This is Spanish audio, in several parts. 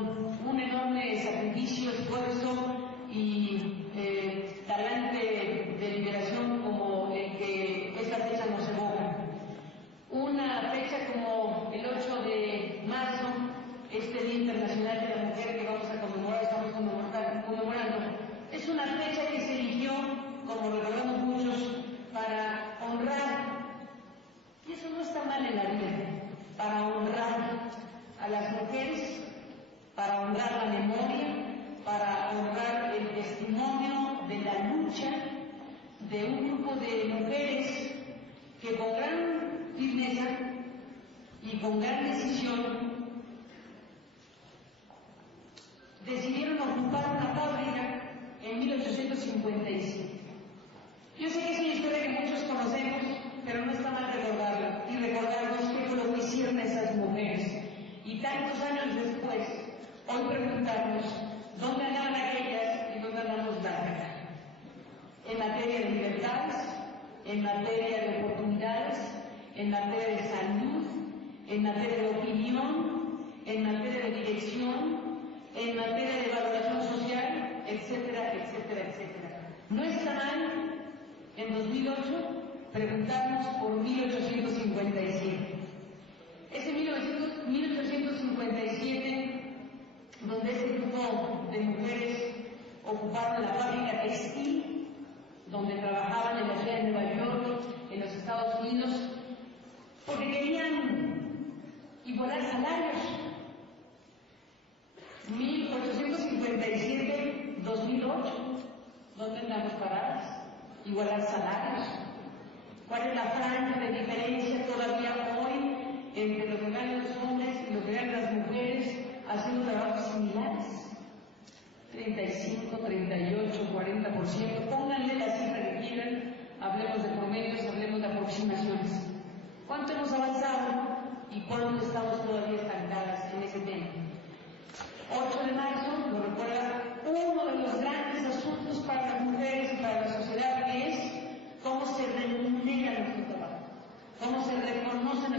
un enorme sacrificio, esfuerzo y talante de liberación como el que esta fecha nos evoca. Una fecha como el 8 de marzo, este Día Internacional de la Mujer que vamos a conmemorar, estamos conmemorando, es una fecha que se eligió, como recordamos muchos, para honrar, y eso no está mal en la vida, para honrar a las mujeres, para honrar la memoria, para honrar el testimonio de la lucha de un grupo de mujeres que con gran firmeza y con gran decisión decidieron ocupar una fábrica en 1857. Yo sé que es una historia que muchos conocemos, pero no está mal recordarla y recordarnos qué fue lo que hicieron esas mujeres. Y tantos años después, hoy preguntarnos dónde andaban aquellas y dónde andamos nosotras. En materia de libertades, en materia de oportunidades, en materia de salud, en materia de opinión, en materia de dirección, en materia de valoración social, etcétera, etcétera, etcétera. No está mal en 2008 preguntarnos por 1857. Ese 1857, donde ese grupo de mujeres ocuparon la fábrica textil, donde trabajaban en la ciudad de Nueva York, en los Estados Unidos, porque querían igualar salarios. 1857-2008, ¿dónde andamos paradas? Igualar salarios. ¿Cuál es la franja de diferencia todavía hoy entre lo que ganan los hombres y lo que ganan las mujeres haciendo trabajos similares? 35, 38, 40%, pónganle la cifra que quieran, hablemos de promedios, hablemos de aproximaciones. ¿Cuánto hemos avanzado y cuánto estamos todavía estancadas en ese tema? 8 de marzo, lo recuerda, uno de los grandes asuntos para las mujeres y para la sociedad, que es cómo se remunera nuestro trabajo, cómo se reconoce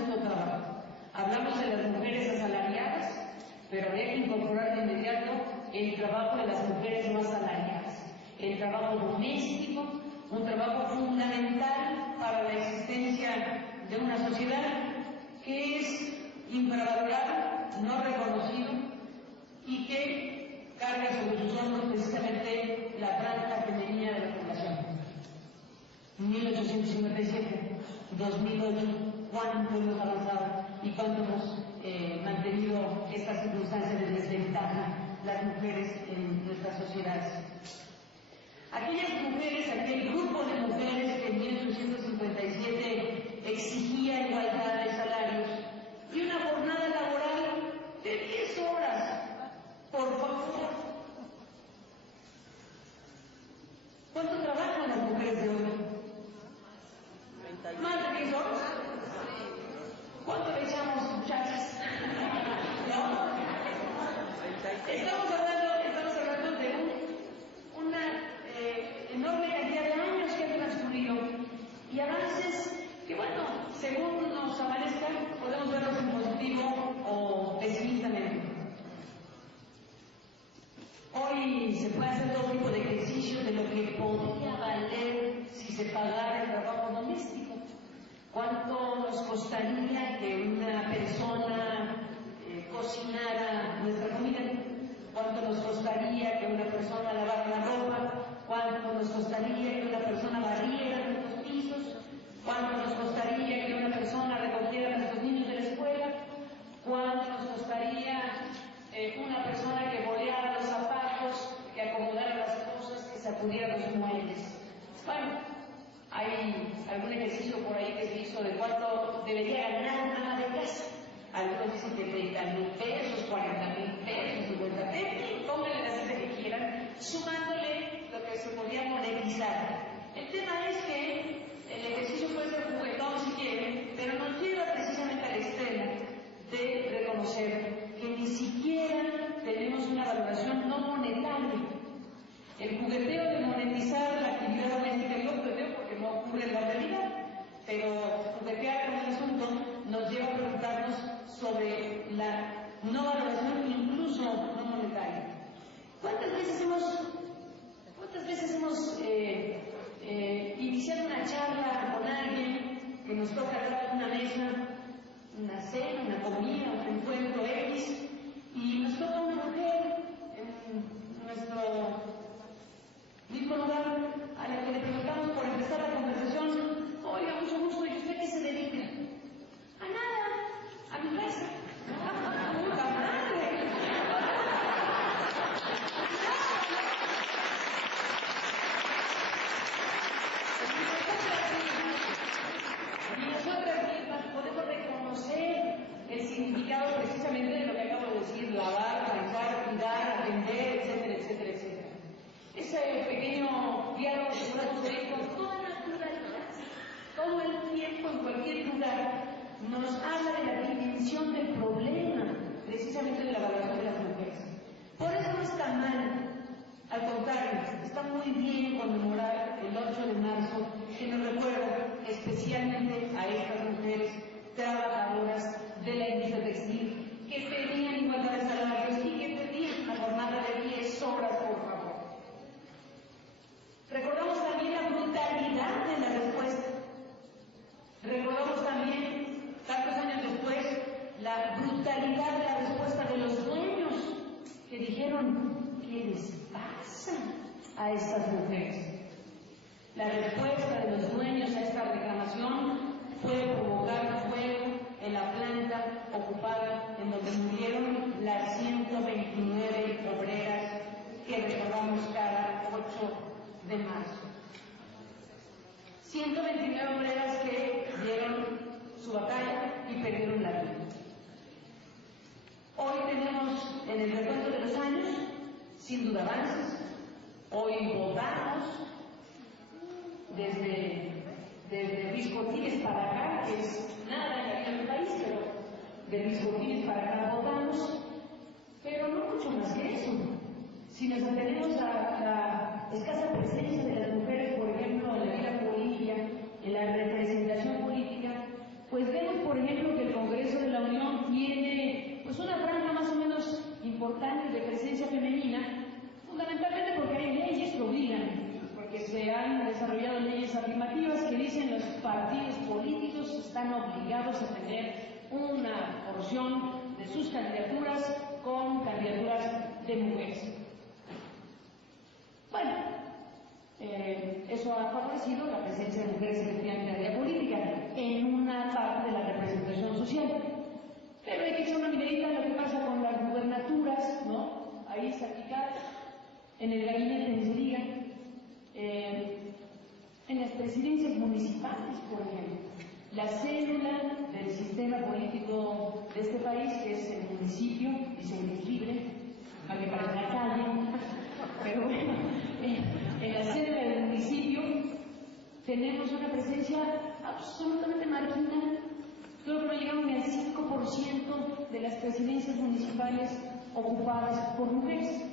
brutalidad de la respuesta de los dueños que dijeron, ¿qué les pasa a estas mujeres? La respuesta de los dueños a esta reclamación fue provocar fuego en la planta ocupada en donde murieron las 129 obreras que recordamos cada 8 de marzo. 129 obreras que dieron su batalla y perdieron la vida. Hoy tenemos en el recuento de los años, sin duda avances. Hoy votamos desde Ruiz Cortines para acá, que es nada en la vida del país, pero de Ruiz Cortines para acá votamos, pero no mucho más que eso. Si nos atenemos a la escasa presencia de las mujeres, por ejemplo, en la vida política, en la representación política, pues vemos, por ejemplo, que el Congreso de la Unión tiene pues una franja más o menos importante de presencia femenina, fundamentalmente porque hay leyes que obligan, porque se han desarrollado leyes afirmativas que dicen los partidos políticos están obligados a tener una porción de sus candidaturas con candidaturas de mujeres. Bueno, eso ha favorecido la presencia de mujeres efectivamente en la vida política, en una parte de la representación social. Pero hay que echar una miradita a lo que pasa con las gubernaturas, ¿no? Ahí salpicadas, en el gabinete ni se diga, en las presidencias municipales, por ejemplo. La célula del sistema político de este país, que es el municipio, dicen que es libre, aunque parece una calle, pero bueno, en la célula del municipio tenemos una presencia absolutamente marginal. Creo que no llegamos ni al 5% de las presidencias municipales ocupadas por mujeres.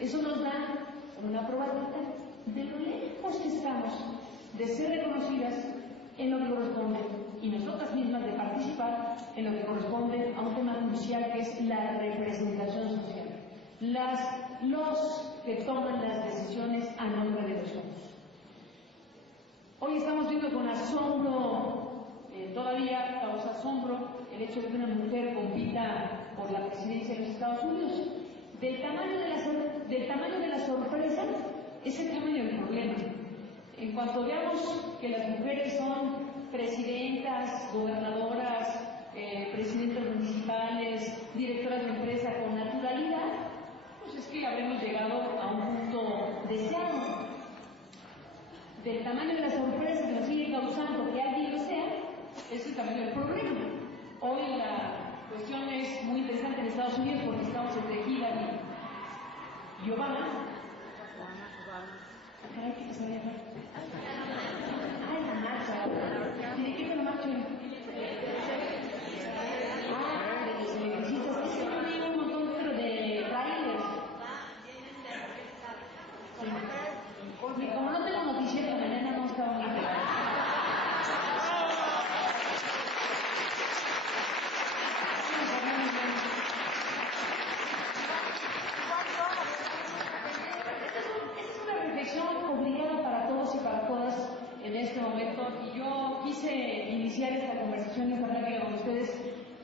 Eso nos da una probabilidad de lo lejos que estamos de ser reconocidas en lo que corresponde, y nosotras mismas de participar en lo que corresponde a un tema crucial que es la representación social. Los que toman las decisiones a nombre de los otros. Hoy estamos viendo con asombro, todavía causa asombro, el hecho de que una mujer compita por la presidencia de los Estados Unidos. Del tamaño de la sorpresa es el tamaño del problema. En cuanto veamos que las mujeres son presidentas, gobernadoras, presidentas municipales, directoras de empresa con naturalidad, pues es que habremos llegado a un punto deseado. Del tamaño de la sorpresa que nos sigue causando que alguien lo sea, es el tamaño del problema. Hoy la cuestión es muy interesante en Estados Unidos porque estamos entre Hillary y Obama. Caray, ¿qué pasa allá afuera? ¡Ay, la marcha! ¿Y de qué fue la marcha? De los electricistas. Es que yo vi un montón de trailers. Sí. Y como no tengo noticiero, mañana no estaba muy pegado. Obligada para todos y para todas en este momento, y yo quise iniciar esta conversación, esta plática con ustedes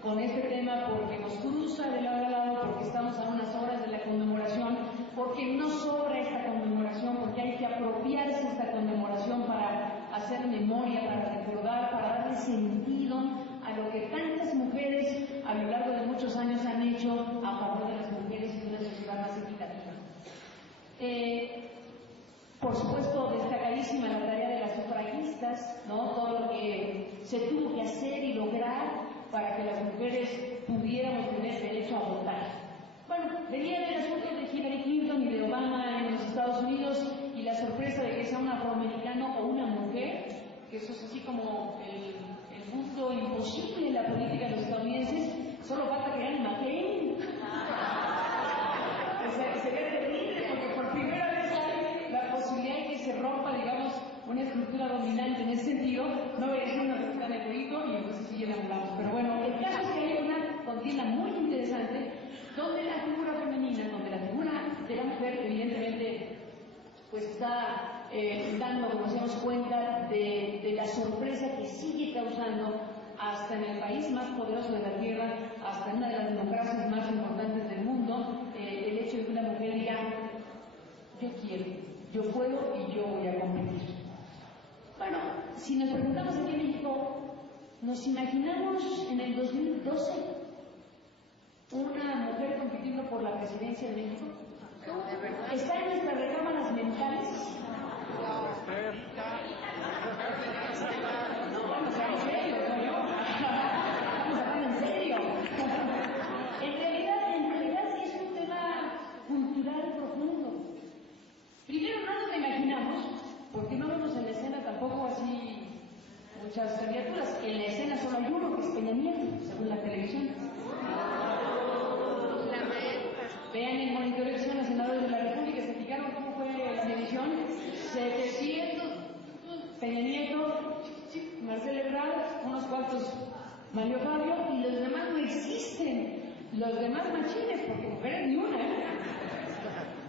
con este tema porque nos cruza de lado a lado, porque estamos a unas horas de la conmemoración, porque no sobra esta conmemoración, porque hay que apropiarse de esta conmemoración para hacer memoria, para recordar, para darle sentido a lo que tantas mujeres a lo largo de muchos años han hecho a favor de las mujeres y de una sociedad más equitativa. Por supuesto, destacadísima la tarea de las sufragistas, ¿no? Todo lo que se tuvo que hacer y lograr para que las mujeres pudiéramos tener derecho a votar. Bueno, venía el asunto de Hillary Clinton y de Obama en los Estados Unidos y la sorpresa de que sea un afroamericano o una mujer, que eso es así como el punto imposible en la política de los estadounidenses. Solo falta que gane McCain. O sea, sería terrible porque por primera vez hay la posibilidad de que se rompa, digamos, una estructura dominante en ese sentido. No voy a decir una receta de jueguito y entonces sí ya hablamos. Pero bueno, el caso es que hay una contienda muy interesante donde la figura femenina, donde la figura de la mujer evidentemente pues está dando, como nos damos cuenta, de la sorpresa que sigue causando hasta en el país más poderoso de la por la presidencia de México? ¿Está en nuestras recámaras mentales? Bueno, sea en serio, no yo. Estamos hablando en serio. En realidad sí es un tema cultural profundo. Primero no nos lo imaginamos, porque no vemos en la escena tampoco así muchas candidaturas. En la escena solo hay uno, que es Peña Nieto, según la televisión. Vean el monitoreo de los senadores de la República, ¿se fijaron cómo fue la medición? 700, Peña Nieto, Marcelo Ebrard, unos cuantos Mario Fabio, y los demás no existen. Los demás machines, porque mujeres ni una, ¿eh?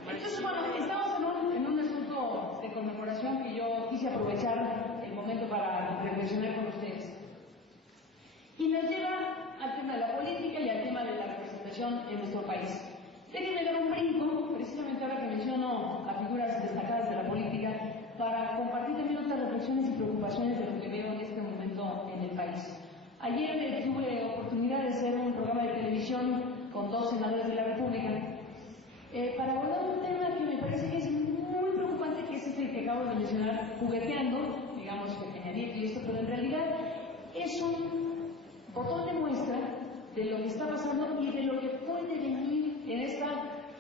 Entonces, bueno, estamos en un asunto de conmemoración que yo quise aprovechar el momento para reflexionar con ustedes. Y nos lleva al tema de la política y al tema de la representación en nuestro país. Déjenme dar un brinco, precisamente ahora que menciono a figuras destacadas de la política, para compartir también otras reflexiones y preocupaciones de lo que veo en este momento en el país. Ayer tuve oportunidad de hacer un programa de televisión con 2 senadores de la República para abordar un tema que me parece que es muy preocupante, que es el que acabo de mencionar, jugueteando, digamos que Peña Nieto y esto, pero en realidad es un botón de muestra de lo que está pasando y de lo que puede venir en esta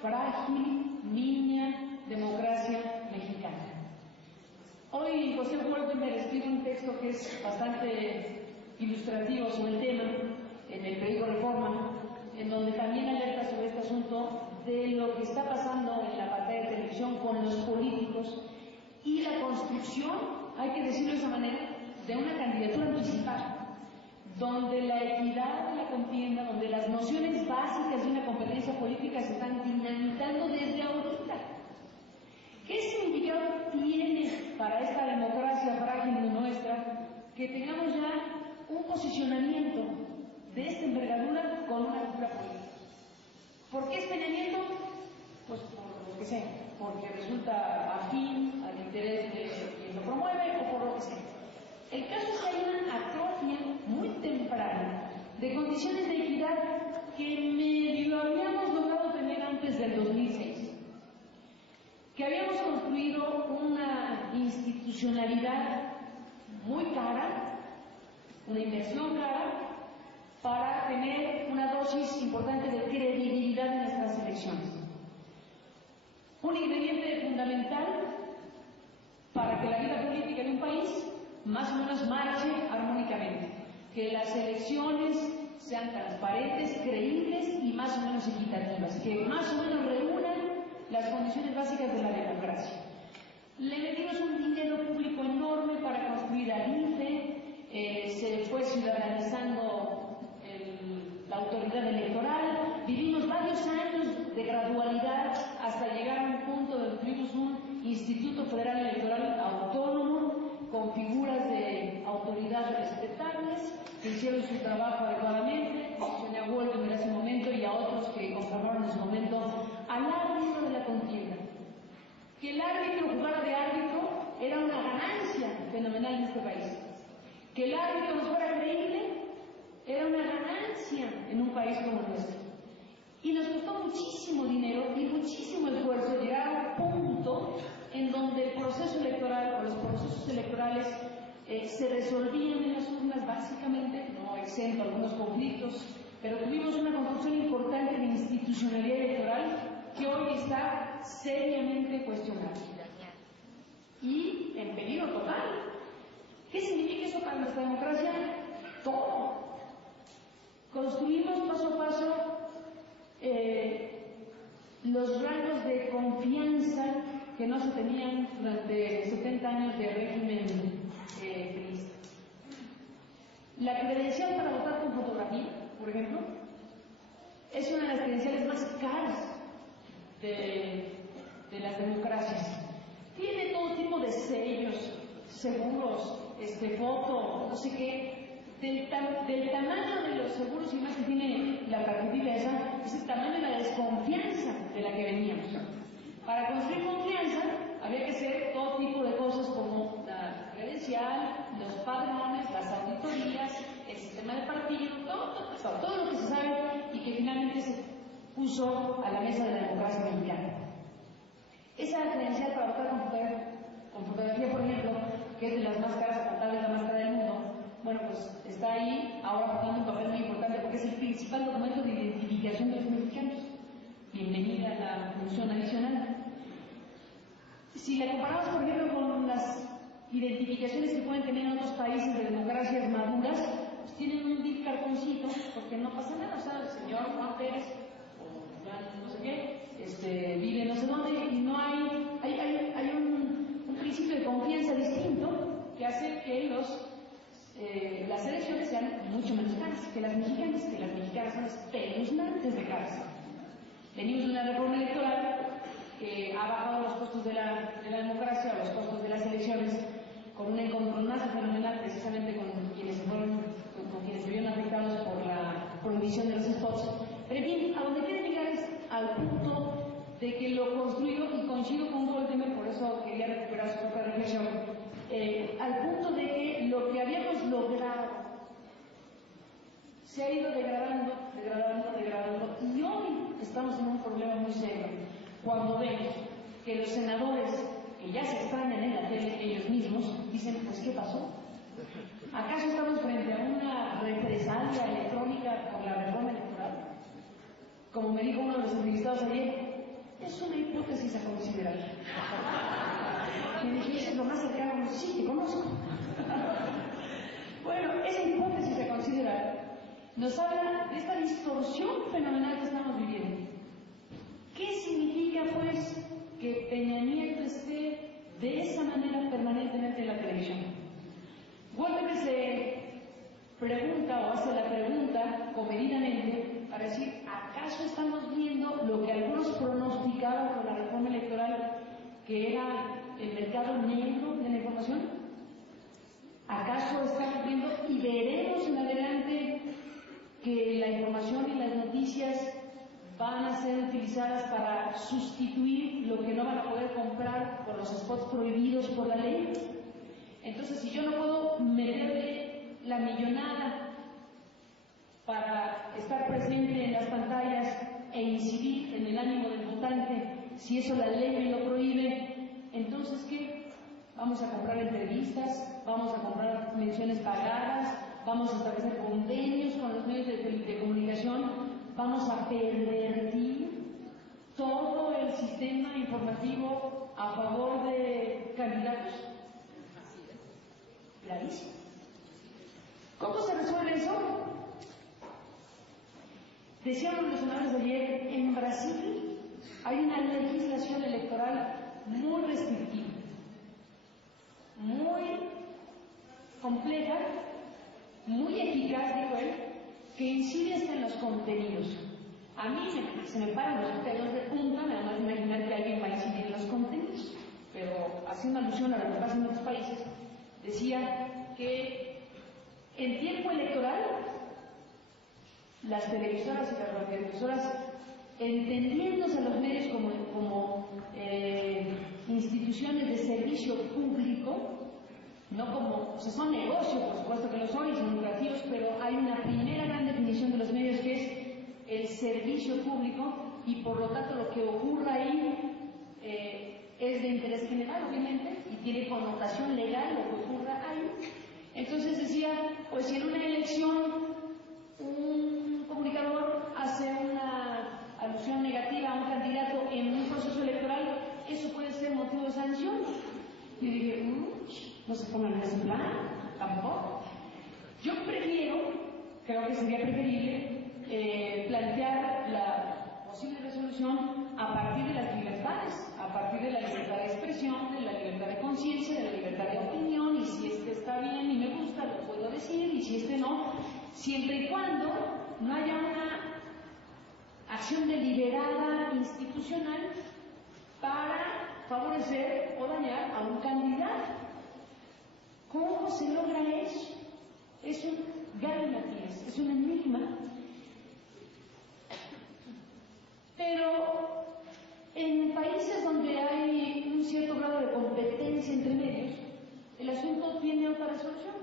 frágil, niña democracia mexicana. Hoy José Woldenberg escribe un texto que es bastante ilustrativo sobre el tema en el periódico Reforma, en donde también alerta sobre este asunto de lo que está pasando en la pantalla de televisión con los políticos y la construcción, hay que decirlo de esa manera, de una candidatura anticipada, donde la equidad de la contienda, donde las nociones básicas de una competencia política se están dinamitando desde ahorita. ¿Qué significado tiene para esta democracia frágil nuestra que tengamos ya un posicionamiento de esta envergadura con una figura política? ¿Por qué es Peña Nieto? Pues por lo que sea, porque resulta afín al interés de quien lo promueve o por lo que sea. El caso es que hay una atrofia muy temprana de condiciones de equidad que medio habíamos logrado tener antes del 2006, que habíamos construido una institucionalidad muy cara, una inversión cara, para tener una dosis importante de credibilidad en nuestras elecciones. Un ingrediente fundamental para que la vida política de un país más o menos marche armónicamente, que las elecciones sean transparentes, creíbles y más o menos equitativas, que más o menos reúnan las condiciones básicas de la democracia. Le metimos un dinero público enorme para construir al IFE, se fue ciudadanizando la autoridad electoral, vivimos varios años de gradualidad hasta llegar a un punto donde tuvimos un Instituto Federal Electoral autónomo con figuras de autoridad respetables que hicieron su trabajo adecuadamente. Mencioné a Woldenberg en ese momento y a otros que conformaron en su momento al árbitro de la contienda. Que el árbitro jugara de árbitro era una ganancia fenomenal en este país. Que el árbitro nos fuera creíble era una ganancia en un país como el nuestro. Y nos costó muchísimo dinero y muchísimo esfuerzo llegar a un punto en donde el proceso electoral o los procesos electorales se resolvían en las urnas básicamente, no exento algunos conflictos, pero tuvimos una construcción importante de institucionalidad electoral que hoy está seriamente cuestionada y en peligro total. ¿Qué significa eso para nuestra democracia? Todo. Construimos paso a paso los rangos de confianza que no se tenían durante 70 años de régimen priista. La credencial para votar con fotografía, por ejemplo, es una de las credenciales más caras de las democracias. Tiene todo tipo de sellos, seguros, foto, no sé qué. Del tamaño de los seguros y más que tiene la tarjetita esa, es el tamaño de la desconfianza de la que veníamos. Para construir confianza había que hacer todo tipo de cosas como la credencial, los padrones, las auditorías, el sistema de partido, todo lo que se sabe y que finalmente puso a la mesa de la democracia mexicana. Esa credencial para votar con fotografía, por ejemplo, que es de las más caras, tal vez la más cara del mundo, bueno, pues está ahí ahora jugando un papel muy importante porque es el principal documento de identificación de los mexicanos. Bienvenida a la función adicional. Si la comparamos, por ejemplo, con las identificaciones que pueden tener en otros países de democracias maduras, pues tienen un big cartoncito, porque no pasa nada. O sea, el señor Juan Pérez, o Juan no sé qué, vive no sé dónde, y no hay un principio de confianza distinto que hace que las elecciones sean mucho menos caras que las mexicanas son espeluznantes de caras. Venimos de una reforma electoral que ha bajado los costos de la democracia, los costos de las elecciones, con un encontronazo fenomenal precisamente con quienes se vieron afectados por la prohibición de los spots. Pero en fin, a donde quiero llegar es al punto de que lo construido, y coincido con Goldemar, por eso quería recuperar su propia reflexión, al punto de que lo que habíamos logrado se ha ido degradando, y hoy estamos en un problema muy serio cuando vemos que los senadores, que ya se extrañan en la tele ellos mismos, dicen, pues ¿qué pasó? ¿Acaso estamos frente a una represalia electrónica por la reforma electoral? Como me dijo uno de los entrevistados ayer, es una hipótesis a considerar. Y dije, eso es lo más cercano, sí, te conozco. Bueno, esa hipótesis a considerar nos habla de esta distorsión fenomenal que estamos viviendo. ¿Qué significa, pues, que Peña Nieto esté de esa manera permanentemente en la televisión? Goldemar se pregunta o hace la pregunta comedidamente para decir, ¿acaso estamos viendo lo que algunos pronosticaban con la reforma electoral, que era el mercado negro de la información? ¿Acaso estamos viendo y veremos en adelante que la información y las noticias van a ser utilizadas para sustituir lo que no van a poder comprar por los spots prohibidos por la ley? Entonces, si yo no puedo meterle la millonada para estar presente en las pantallas e incidir en el ánimo del votante, si eso la ley me lo prohíbe, entonces ¿qué? Vamos a comprar entrevistas, vamos a comprar menciones pagadas, vamos a establecer convenios con los medios de comunicación, vamos a pervertir todo el sistema informativo a favor de candidatos. Clarísimo. ¿Cómo se resuelve eso? Decíamos los senadores ayer, en Brasil hay una legislación electoral muy restrictiva, muy compleja, muy eficaz, dijo él, que incide hasta en los contenidos. A mí se me paran los pelos de punta nada más imaginar que alguien va a incidir en los contenidos, pero haciendo alusión a lo que pasa en otros países, decía que en tiempo electoral las televisoras y las radiodifusoras, entendiéndose a los medios como instituciones de servicio público, no como, o sea, son negocios, por supuesto que lo son y son lucrativos, pero hay una primera gran definición de los medios que es el servicio público, y por lo tanto lo que ocurra ahí es de interés general, obviamente, y tiene connotación legal lo que ocurra ahí. Entonces decía, pues si en una elección un comunicador hace una alusión negativa a un candidato en un proceso electoral, eso puede ser motivo de sanción. Y dije, no se pongan en ese plan, tampoco. Yo creo que sería preferible plantear la posible resolución a partir de las libertades, a partir de la libertad de expresión, de la libertad de conciencia, de la libertad de opinión, y si este está bien y me gusta, lo puedo decir, y si este no, siempre y cuando no haya una acción deliberada institucional para favorecer o dañar a un candidato. ¿Cómo se logra eso? Es un galimatias, es un enigma. Pero en países donde hay un cierto grado de competencia entre medios, el asunto tiene otra resolución,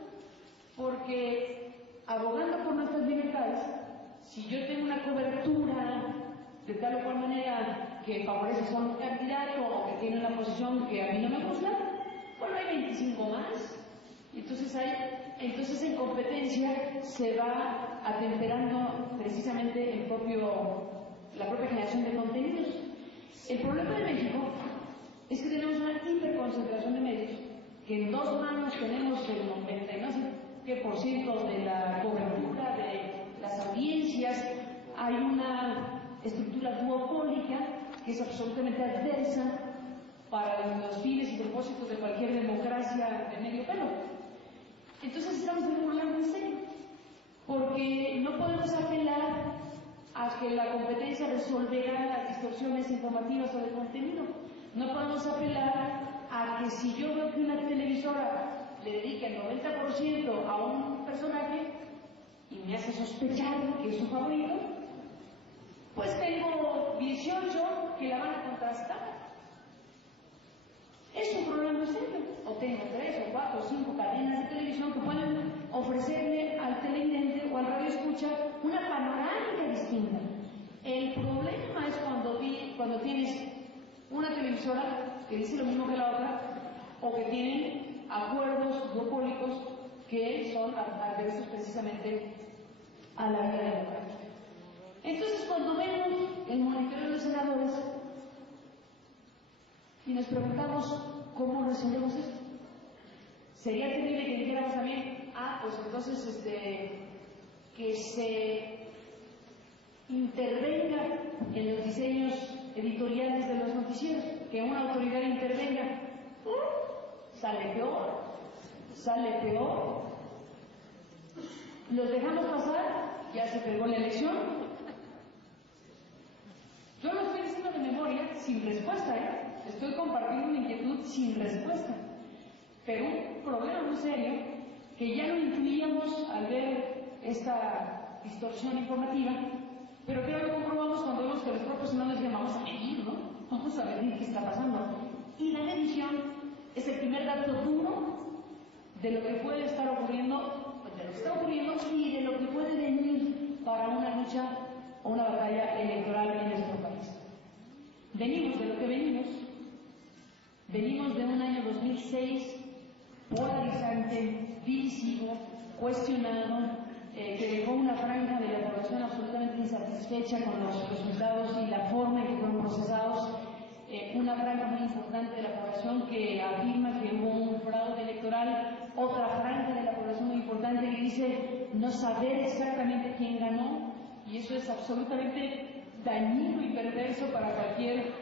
porque abogando por nuestras libertades, si yo tengo una cobertura de tal o cual manera que favorece solo un candidato o que tiene una posición que a mí no me gusta, bueno, hay 25 más. Entonces en competencia se va atemperando precisamente la propia generación de contenidos. El problema de México es que tenemos una hiperconcentración de medios, que en dos manos tenemos el 99% de la cobertura, de las audiencias. Hay una estructura duopólica que es absolutamente adversa para los fines y propósitos de cualquier democracia de medio pelo. Entonces estamos en un problema muy serio, porque no podemos apelar a que la competencia resolverá las distorsiones informativas o de contenido. No podemos apelar a que si yo veo que una televisora le dedica el 90% a un personaje y me hace sospechar que es su favorito, pues tengo 18 que la van a contrastar. Es un problema serio. O tengo 3 o 4 o 5 cadenas de televisión que pueden ofrecerle al televidente o al radioescucha una panorámica distinta. El problema es cuando tienes una televisora que dice lo mismo que la otra, o que tienen acuerdos duopólicos que son adversos precisamente a la vida democrática. Entonces, cuando vemos el monitoreo de los senadores y nos preguntamos cómo resolvemos esto, sería terrible que dijéramos también, pues entonces que se intervenga en los diseños editoriales de los noticieros, que una autoridad intervenga. Sale peor. Los dejamos pasar, ya se pegó la elección. Yo lo estoy diciendo de memoria, sin respuesta, estoy compartiendo una inquietud sin respuesta, pero un problema muy serio que ya lo intuíamos al ver esta distorsión informativa, pero que ahora lo comprobamos cuando vemos que los propios senadores dicen, vamos a medir, ¿no? Vamos a medir qué está pasando. Y la medición es el primer dato duro de lo que puede estar ocurriendo, de lo que está ocurriendo y de lo que puede venir para una lucha o una batalla electoral en nuestro país. Venimos de lo que venimos de un año 2006 polarizante, divisivo, cuestionado, que dejó una franja de la población absolutamente insatisfecha con los resultados y la forma en que fueron procesados, una franja muy importante de la población que afirma que hubo un fraude electoral, otra franja de la población muy importante que dice no saber exactamente quién ganó, y eso es absolutamente dañino y perverso para cualquier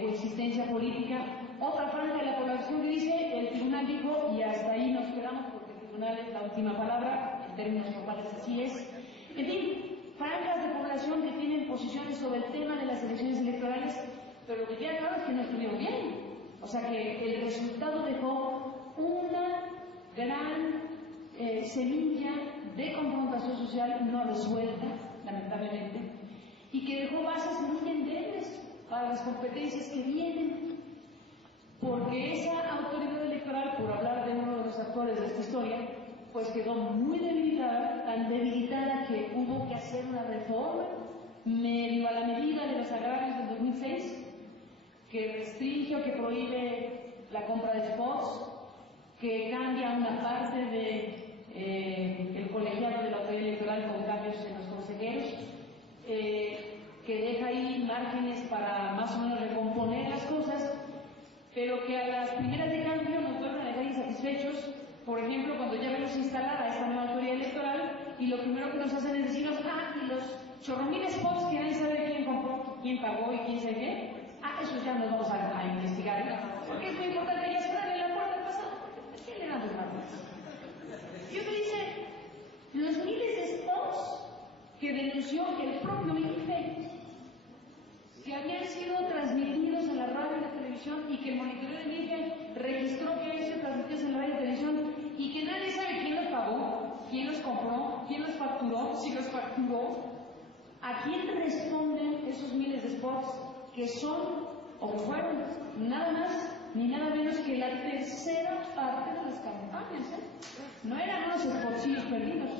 coexistencia política. Otra franja de la población que dice el tribunal dijo y hasta ahí nos quedamos porque el tribunal es la última palabra, en términos formales así es. En fin, franjas de población que tienen posiciones sobre el tema de las elecciones electorales, pero lo que queda claro es que no estuvieron bien. O sea que el resultado dejó una gran semilla de confrontación social no resuelta, lamentablemente, y que dejó bases muy endebles para las competencias que vienen, porque esa autoridad electoral, por hablar de uno de los actores de esta historia, pues quedó muy debilitada, tan debilitada que hubo que hacer una reforma medio a la medida de los agravios del 2006, que restringe o que prohíbe la compra de spots, que cambia una parte del colegiado de la autoridad electoral con cambios en los consejeros, que deja ahí márgenes para más o menos recomponer las cosas, pero que a las primeras de cambio nos vuelven a dejar insatisfechos. Por ejemplo, cuando ya vemos instalada esta nueva autoridad electoral y lo primero que nos hacen es decirnos, y los chorromil spots que nadie sabe quién compró, quién pagó y quién sabe qué, eso ya nos vamos a investigar, porque es muy importante ya cerrarle la puerta pasada, ¿a quién le damos más? Y otro dice, los miles de spots que denunció el propio INPE, que habían sido transmitidos en la radio y la televisión y que el monitoreo del INPE registró que habían sido transmitidos en la radio y la televisión y que nadie sabe quién los pagó, quién los compró, quién los facturó, si los facturó, a quién responden esos miles de spots que son o que fueron nada más ni nada menos que la tercera parte de las campañas. No eran unos spotcillos perdidos.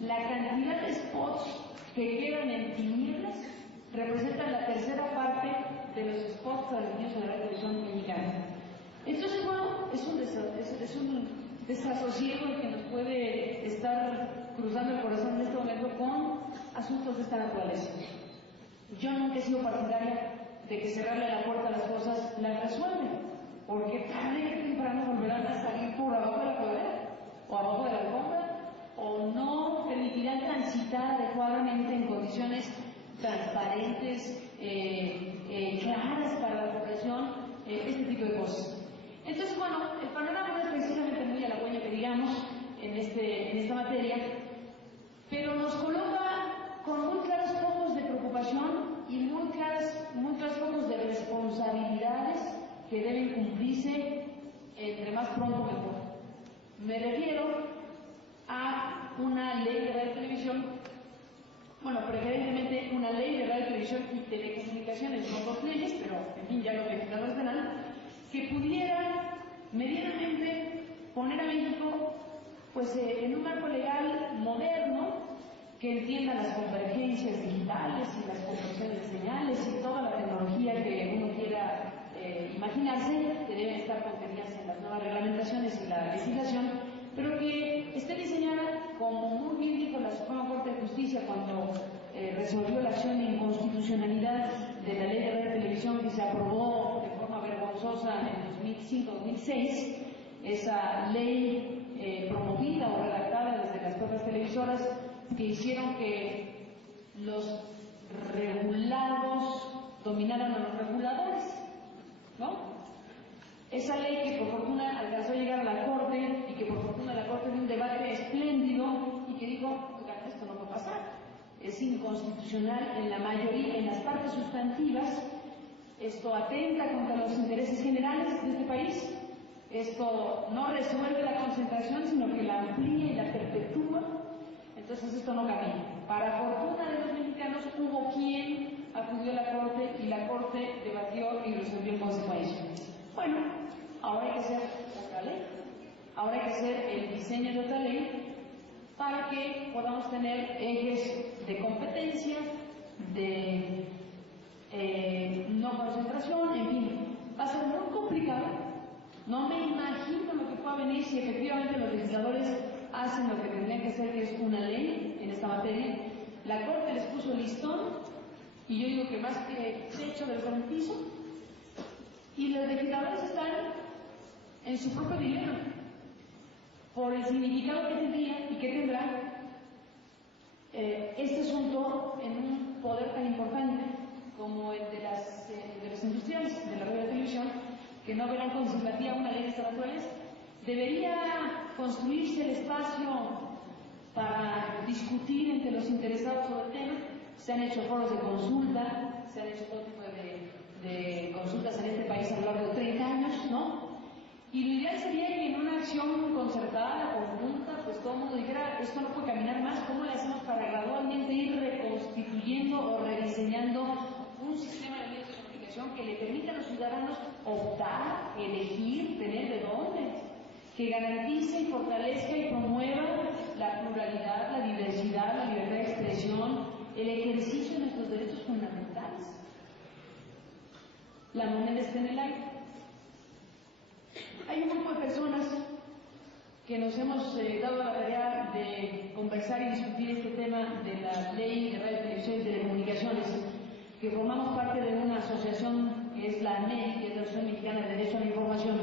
La cantidad de spots que quedan en tinieblas representan esta naturaleza. Yo nunca he sido partidaria de que cerrarle la puerta a las cosas las resuelve, porque tarde que temprano volverán a salir por abajo de la codera, o abajo de la alfombra, o no permitirán transitar adecuadamente en condiciones transparentes, claras para la población, este tipo de cosas. Entonces, bueno, el panorama no es precisamente muy halagüeño que digamos en esta materia, pero nos coloca con muy claros focos de preocupación y muy claros focos de responsabilidades que deben cumplirse entre más pronto mejor. Me refiero a una ley de radio y televisión, bueno, preferentemente una ley de radio, televisión y telecomunicaciones, no dos leyes, pero en fin, ya los legisladores verán, que pudiera medianamente poner a México pues en un marco legal moderno que entienda las convergencias digitales y las conversiones de señales y toda la tecnología que uno quiera imaginarse, que deben estar contenidas en las nuevas reglamentaciones y la legislación, pero que esté diseñada, como muy bien dijo la Suprema Corte de Justicia cuando resolvió la acción de inconstitucionalidad de la Ley de Radio y Televisión que se aprobó de forma vergonzosa en el 2005-2006, esa ley promovida o redactada desde las propias televisoras que hicieron que los regulados dominaran a los reguladores, ¿no? Esa ley que por fortuna alcanzó a llegar a la Corte y que por fortuna la Corte dio un debate espléndido y que dijo, oigan, esto no puede pasar, es inconstitucional en la mayoría, en las partes sustantivas, esto atenta contra los intereses generales de este país, esto no resuelve la concentración, sino que la amplía y la perpetúa, entonces esto no camina. Para fortuna de los mexicanos hubo quien acudió a la Corte y la Corte debatió y resolvió en consecuencia. Bueno, ahora hay que hacer otra ley, ahora hay que hacer el diseño de otra ley para que podamos tener ejes de competencia, de no concentración, en fin, va a ser muy complicado. No me imagino lo que pueda venir si efectivamente los legisladores hacen lo que tendrían que hacer, que es una ley en esta materia. La Corte les puso el listón y yo digo que más que techo debe ser un piso, y los legisladores están en su propio dilema por el significado que tendría y que tendrá este asunto en un poder tan importante como el de los industriales de la radio y la televisión, que no verán con simpatía una ley de esta naturaleza. Debería construirse el espacio para discutir entre los interesados sobre el tema. Se han hecho foros de consulta, se han hecho todo tipo de consultas en este país a lo largo de 30 años, ¿no? Y lo ideal sería que en una acción concertada, conjunta, pues todo el mundo dijera, esto no puede caminar más, ¿cómo le hacemos para gradualmente ir reconstituyendo o rediseñando un sistema de medios de comunicación que le permita a los ciudadanos optar, elegir, tener de dónde, que garantice y fortalezca y promueva la pluralidad, la diversidad, la libertad de expresión, el ejercicio de nuestros derechos fundamentales? La moneda está en el aire. Hay un grupo de personas que nos hemos dado la tarea de conversar y discutir este tema de la Ley de Radio, Televisión y Telecomunicaciones, que formamos parte de una asociación que es la ANEI, que es la Asociación Mexicana de Derecho a la Información.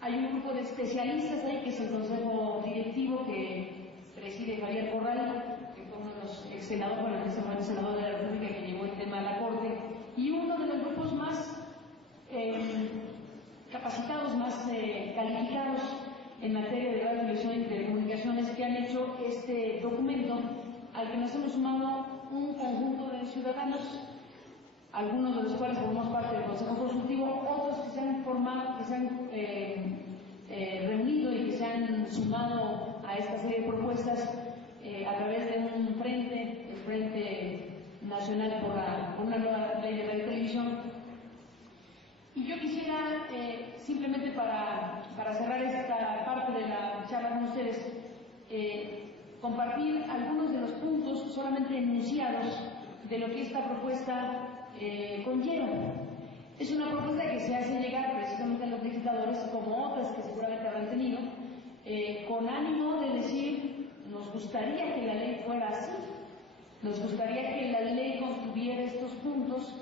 Hay un grupo de especialistas ahí, que es el Consejo Directivo, que preside Javier Corral, que fue uno de los ex senadores, bueno, en ese momento senador de la República, que llevó el tema a la Corte, y uno de los grupos más capacitados, más calificados en materia de radio, televisión y telecomunicaciones, que han hecho este documento, al que nos hemos sumado un conjunto de ciudadanos, algunos de los cuales formamos parte del Consejo Consultivo, otros que se han formado, que se han reunido y que se han sumado a esta serie de propuestas a través de un frente, el Frente Nacional por una nueva ley de radio y televisión. Y yo quisiera, simplemente para cerrar esta parte de la charla con ustedes, compartir algunos de los puntos solamente enunciados de lo que esta propuesta conlleva. Es una propuesta que se hace llegar precisamente a los legisladores, como otras que seguramente habrán tenido, con ánimo de decir, nos gustaría que la ley fuera así, Nos gustaría que la ley contuviera estos puntos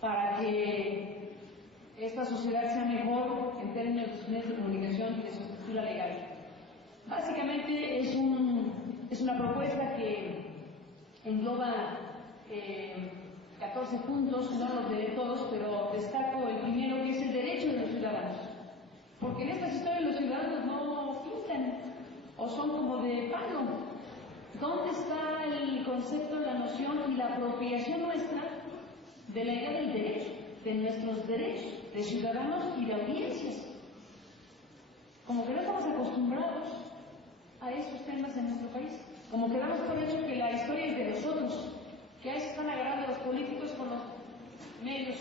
para que esta sociedad sea mejor en términos de sus medios de comunicación y de su estructura legal. Básicamente es una propuesta que engloba 14 puntos, no los diré todos, pero destaco el primero, que es el derecho de los ciudadanos. Porque en estas historias los ciudadanos no pintan o son como de palo. ¿Dónde está el concepto, la noción y la apropiación nuestra de la idea del derecho, de nuestros derechos, de ciudadanos y de audiencias? Como que no estamos acostumbrados a esos temas en nuestro país. Como que damos por hecho que la historia es de nosotros, que ahí se están agarrando los políticos con los medios,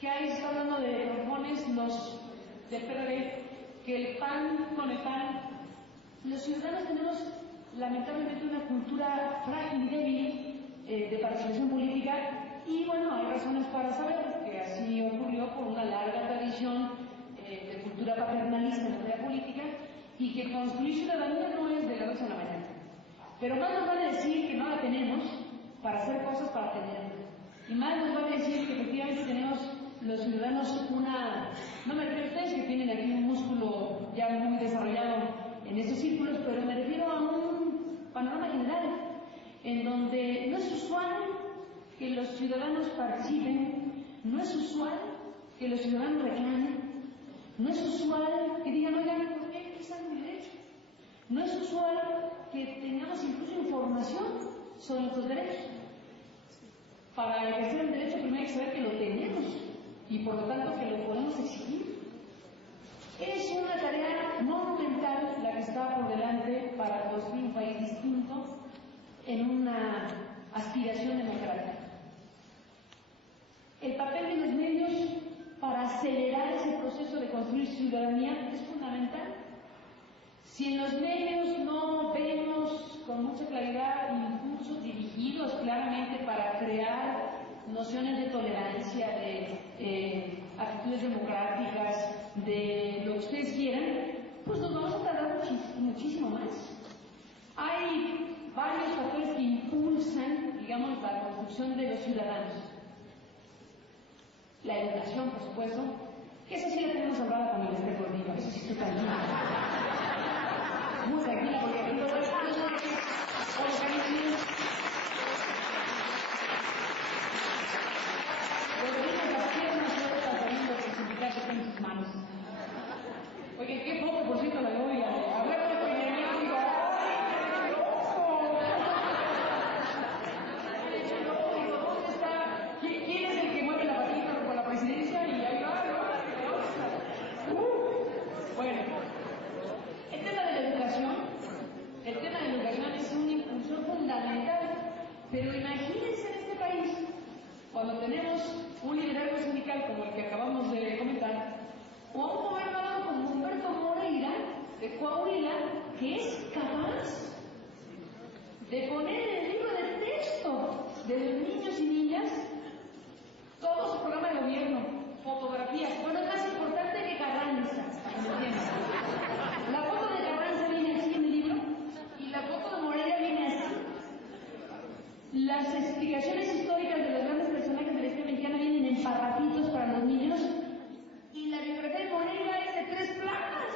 que ahí se está hablando de rompones los del PRD, que el PAN con el PAN. Los ciudadanos tenemos lamentablemente una cultura frágil y débil de participación política, y bueno, hay razones para saber que así ocurrió por una larga tradición de cultura paternalista en la vida política, y que construir ciudadanía no es de la noche a la mañana. Pero más nos van a decir que no la tenemos para hacer cosas para tenerla. Y más nos van a decir que efectivamente tenemos los ciudadanos no me refiero a ustedes que tienen aquí un músculo ya muy desarrollado en estos círculos, pero me refiero a un panorama general en donde no es usual que los ciudadanos participen, no es usual que los ciudadanos reclamen, no es usual que digan, oigan, ¿por qué quitan mi derecho? No es usual que tengamos incluso información sobre nuestros derechos. Para ejercer el derecho primero hay que saber que lo tenemos y por lo tanto que lo podemos exigir. Es una tarea monumental la que está por delante para construir un país distinto en una aspiración democrática. El papel de los medios para acelerar ese proceso de construir ciudadanía es fundamental. Si en los medios no vemos con mucha claridad impulsos dirigidos claramente para crear nociones de tolerancia, de actitudes democráticas, de lo que ustedes quieran, pues nos vamos a tardar muchísimo más. Hay varios factores que impulsan, digamos, la construcción de los ciudadanos. La educación, por supuesto, que esa sí la tenemos hablada con el espejo de Viva, eso sí estoy tranquila. Muy tranquila, porque aquí todo es en sus manos. Oye, qué poco, por cierto, la de hoy. Hablar de Peña Nieto. ¿Dónde está? ¿Quién es el que mueve la patita por la presidencia? Y ahí va, ¿no? Bueno, el tema de la educación es un impulsor fundamental, pero imagínense en este país, cuando tenemos un liderazgo sindical como el que acabamos de comentar, o a un gobernador como Humberto Moreira de Coahuila, que es capaz de poner en el libro de texto de los niños y niñas todo su programa de gobierno, fotografías. Bueno, es más importante que Carranza, ¿me entiendes? La foto de Carranza viene así en el libro y la foto de Moreira viene así. Las explicaciones históricas de los grandes personajes de la historia mexicana vienen en parrafitos para los niños, y la biografía de Moreira es de 3 placas.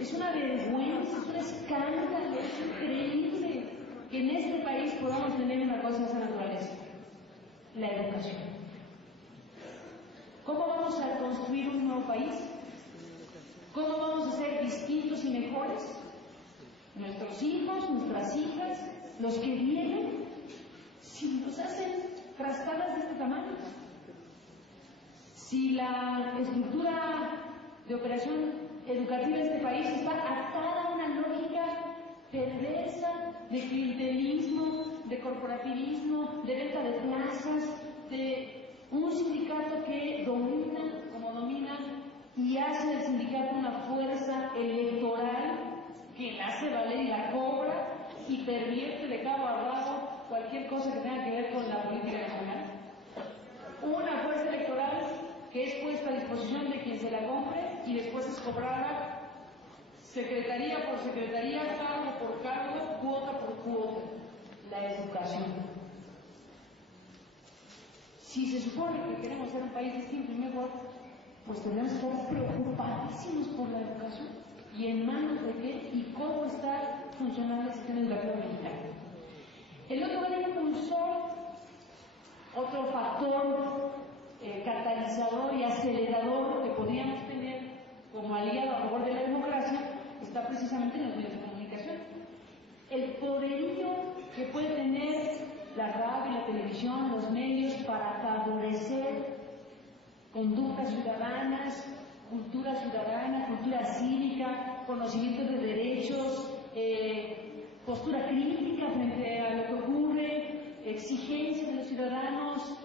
Es una vergüenza, es un escándalo, es increíble que en este país podamos tener una cosa de esa naturaleza. La educación. ¿Cómo vamos a construir un nuevo país? ¿Cómo vamos a ser distintos y mejores? Nuestros hijos, nuestras hijas, los que vienen, si nos hacen trastadas de este tamaño, si la estructura de operación educativa de este país está atada a una lógica perversa de clientelismo, de corporativismo, de venta de plazas, de un sindicato que domina, como domina, y hace del sindicato una fuerza electoral que la hace valer y la cobra y pervierte de cabo a rabo cualquier cosa que tenga que ver con la política nacional. Una fuerza electoral que es puesta a disposición de quien se la compre y después es cobrada secretaría por secretaría, cargo por cargo, cuota por cuota. La educación. Si se supone que queremos ser un país distinto y mejor, pues tenemos que estar preocupadísimos por la educación y en manos de qué y cómo está funcionando el sistema educativo mexicano. El otro gran impulsor, otro factor catalizador y acelerador que podríamos tener como aliado a favor de la democracia está precisamente en los medios de comunicación. El poderío que puede tener la radio, la televisión, los medios para favorecer conductas ciudadanas, cultura ciudadana, cultura cívica, conocimiento de derechos, postura crítica frente a lo que ocurre, exigencia de los ciudadanos,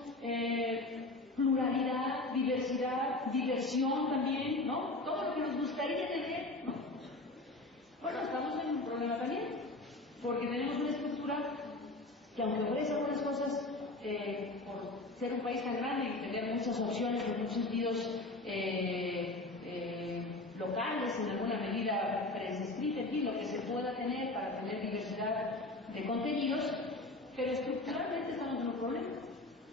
pluralidad, diversidad, diversión también, ¿no? Todo lo que nos gustaría tener, ¿no? Bueno, estamos en un problema también, porque tenemos una estructura que aunque ofrece algunas cosas, por ser un país tan grande y tener muchas opciones en muchos sentidos locales, en alguna medida prescrita, en fin, lo que se pueda tener para tener diversidad de contenidos, pero estructuralmente estamos en un problema.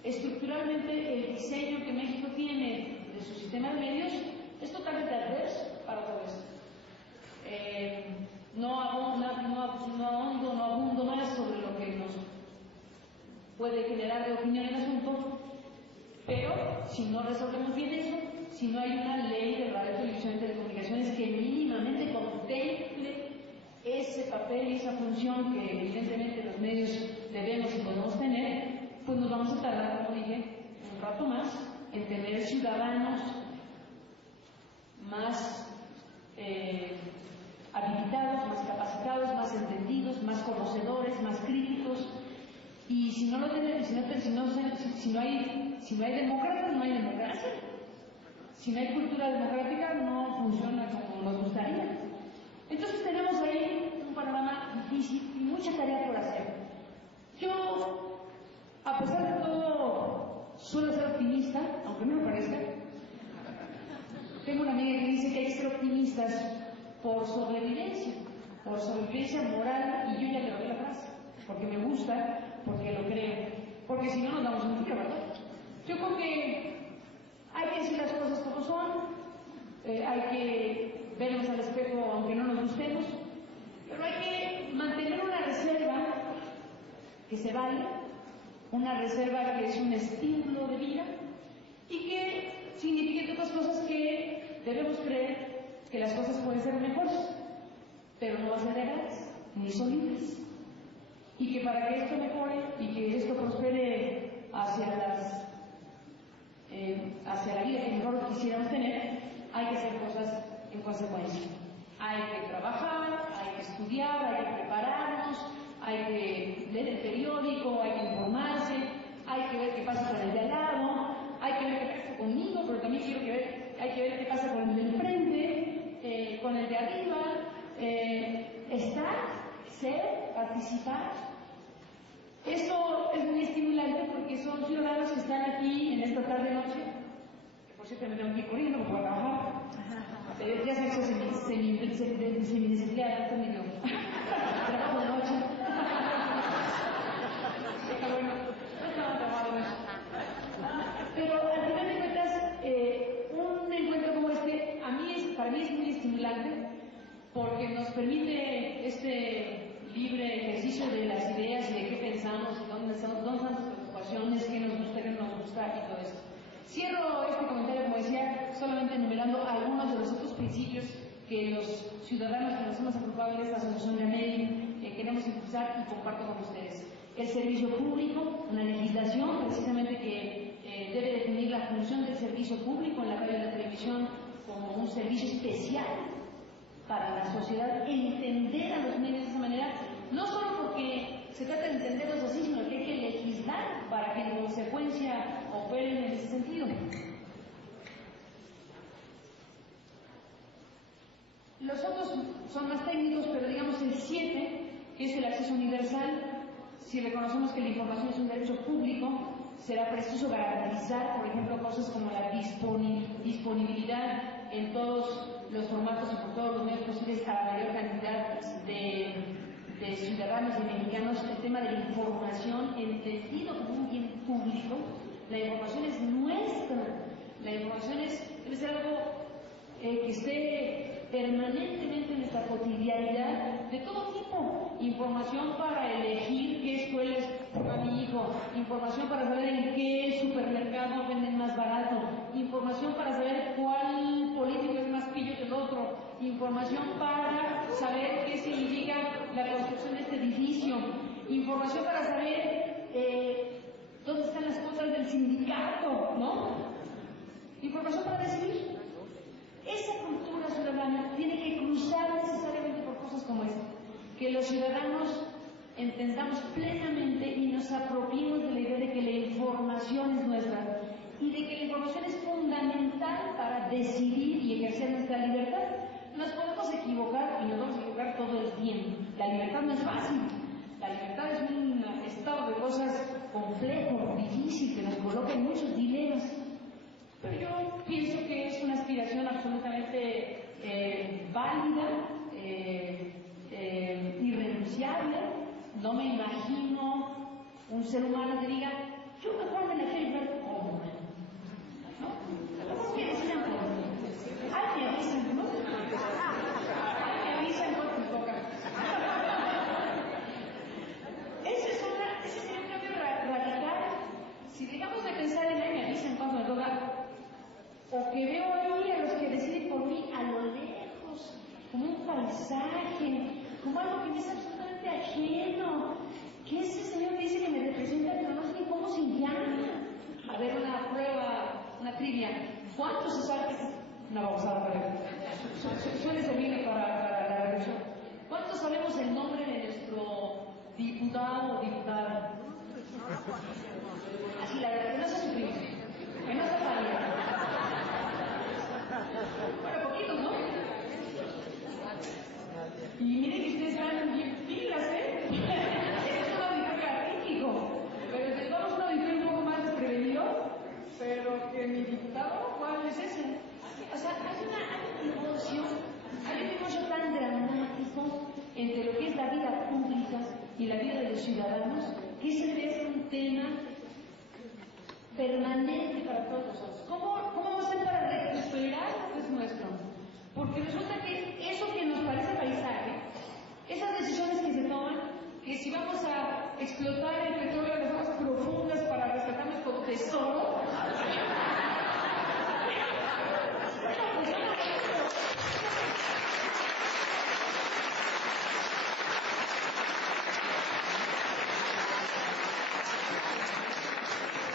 Estructuralmente el diseño que México tiene de su sistema de medios es totalmente adverso para todo esto. No abundo más sobre lo que nos puede generar de opinión el asunto, pero si no resolvemos bien eso, si no hay una ley de radio, televisión y telecomunicaciones que mínimamente contemple ese papel y esa función que evidentemente los medios debemos y podemos tener, pues nos vamos a tardar, como dije, un rato más en tener ciudadanos más habilitados, más capacitados, más entendidos, más conocedores, más críticos. Y si no lo tenemos, si no hay demócratas, no hay democracia. Si no hay cultura democrática, no funciona como nos gustaría. Entonces tenemos ahí un panorama difícil y mucha tarea por hacer. Yo, a pesar de todo, suelo ser optimista, aunque no me parezca. Tengo una amiga que dice que hay que ser optimistas por sobrevivencia moral, y yo ya le doy la frase, porque me gusta, porque lo creo, porque si no nos damos un tiro, ¿verdad? Yo creo que hay que decir las cosas como son, hay que vernos al espejo aunque no nos gustemos, pero hay que mantener una reserva que se vale, una reserva que es un estímulo de vida y que significa, entre otras cosas, que debemos creer que las cosas pueden ser mejores, pero no va a ser legales, ni son libres. Y que para que esto mejore y que esto prospere hacia la vida que mejor quisiéramos tener, hay que hacer cosas en consecuencia. Hay que trabajar, hay que estudiar, hay que prepararnos, hay que leer el periódico, hay que informarse, hay que ver qué pasa con el de al lado, hay que ver qué pasa conmigo, pero también hay que ver qué pasa con el del frente, con el de arriba, estar, ser, participar. Esto es muy estimulante porque son ciudadanos que están aquí en esta tarde-noche, que por cierto me tengo que ir corriendo porque voy a trabajar. Ya sé que soy semidesempleada, esto medio trabajo de noche. Está bueno, no estaba trabajando eso. Pero al final de cuentas, un encuentro como este, para mí es muy estimulante porque nos permite este libre ejercicio de las ideas y de qué pensamos, dónde están nuestras preocupaciones, qué nos gusta, qué no nos gusta y todo esto. Cierro este comentario, como decía, solamente enumerando algunos de los otros principios que los ciudadanos que nos hemos agrupado en esta asociación de AMEDI queremos impulsar y comparto con ustedes. El servicio público, una legislación precisamente que debe definir la función del servicio público en la radio y la televisión como un servicio especial para la sociedad, entender a los medios de esa manera, no solo porque se trata de entenderlos así, sino que hay que legislar para que en consecuencia operen en ese sentido. Los otros son más técnicos, pero digamos el 7, que es el acceso universal. Si reconocemos que la información es un derecho público, será preciso garantizar, por ejemplo, cosas como la disponibilidad en todos los formatos y por todos los medios posibles a la mayor cantidad de ciudadanos y mexicanos, el tema de la información entendido como un bien público, La información es nuestra. La información debe ser algo que esté permanentemente en nuestra cotidianidad de todo tipo. Información para elegir qué escuelas a mi hijo, información para saber en qué supermercado venden más barato, información para saber cuál político es más pillo que el otro, información para saber qué significa la construcción de este edificio, información para saber dónde están las cosas del sindicato, ¿no? Información para decidir. Esa cultura ciudadana tiene que cruzar necesariamente por cosas como esta, que los ciudadanos entendamos plenamente y nos apropiemos de la idea de que la información es nuestra y de que la información es fundamental para decidir y ejercer nuestra libertad. Nos podemos equivocar y nos vamos a equivocar todo el tiempo. La libertad no es fácil. La libertad es un estado de cosas complejo, difícil, que nos coloca en muchos dilemas. Pero yo pienso que es una aspiración absolutamente válida, irrenunciable. No me imagino un ser humano que diga, yo mejor me la quiero llevar como, ¿no? ¿Cómo que decían? Ay, me avisan, ¿no? Ay, me avisan cuando me toca. Ese sería un cambio radical. Si dejamos de pensar en ay, me avisan cuando me toca, o que veo ahí a los que deciden por mí a lo lejos, como un paisaje, como algo que me es absolutamente ajeno. ¿Qué es ese señor que dice que me representa, pero no sé ni cómo se llama? A ver, una prueba, una trivia. ¿Cuántos se saben? No, vamos a ver. Suele servir para la reflexión. ¿Cuántos sabemos el nombre de nuestro diputado o diputada? Así, la verdad, que no se suprime, que no se falla. Bueno, poquitos, ¿no? Y miren que ustedes están bien pilas, ¿eh? Es un auditorio artístico, pero de todos un auditorio un poco más desprevenido, pero que mi diputado, ¿cuál es ese? O sea, hay un negocio tan dramático entre lo que es la vida pública y la vida de los ciudadanos, que ese debe ser un tema permanente para todos nosotros. ¿Cómo vamos a hacer para recuperar lo que es nuestro? Porque resulta que eso que nos parece paisaje, esas decisiones que se toman, que si vamos a explotar el petróleo de formas profundas para rescatar nuestro tesoro,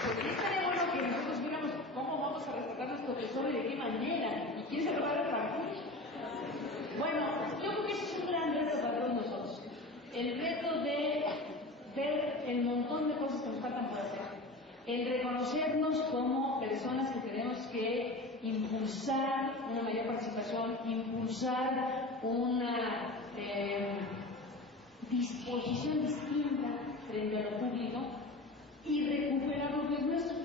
porque estaría bueno que nosotros viéramos cómo vamos a rescatar nuestro tesoro y de qué manera, y quién se lo va a repartir. Bueno, yo creo que ese es un gran reto para todos nosotros. El reto de ver el montón de cosas que nos faltan por hacer. El reconocernos como personas que tenemos que impulsar una mayor participación, impulsar una disposición distinta frente a lo público y recuperar lo que es nuestro.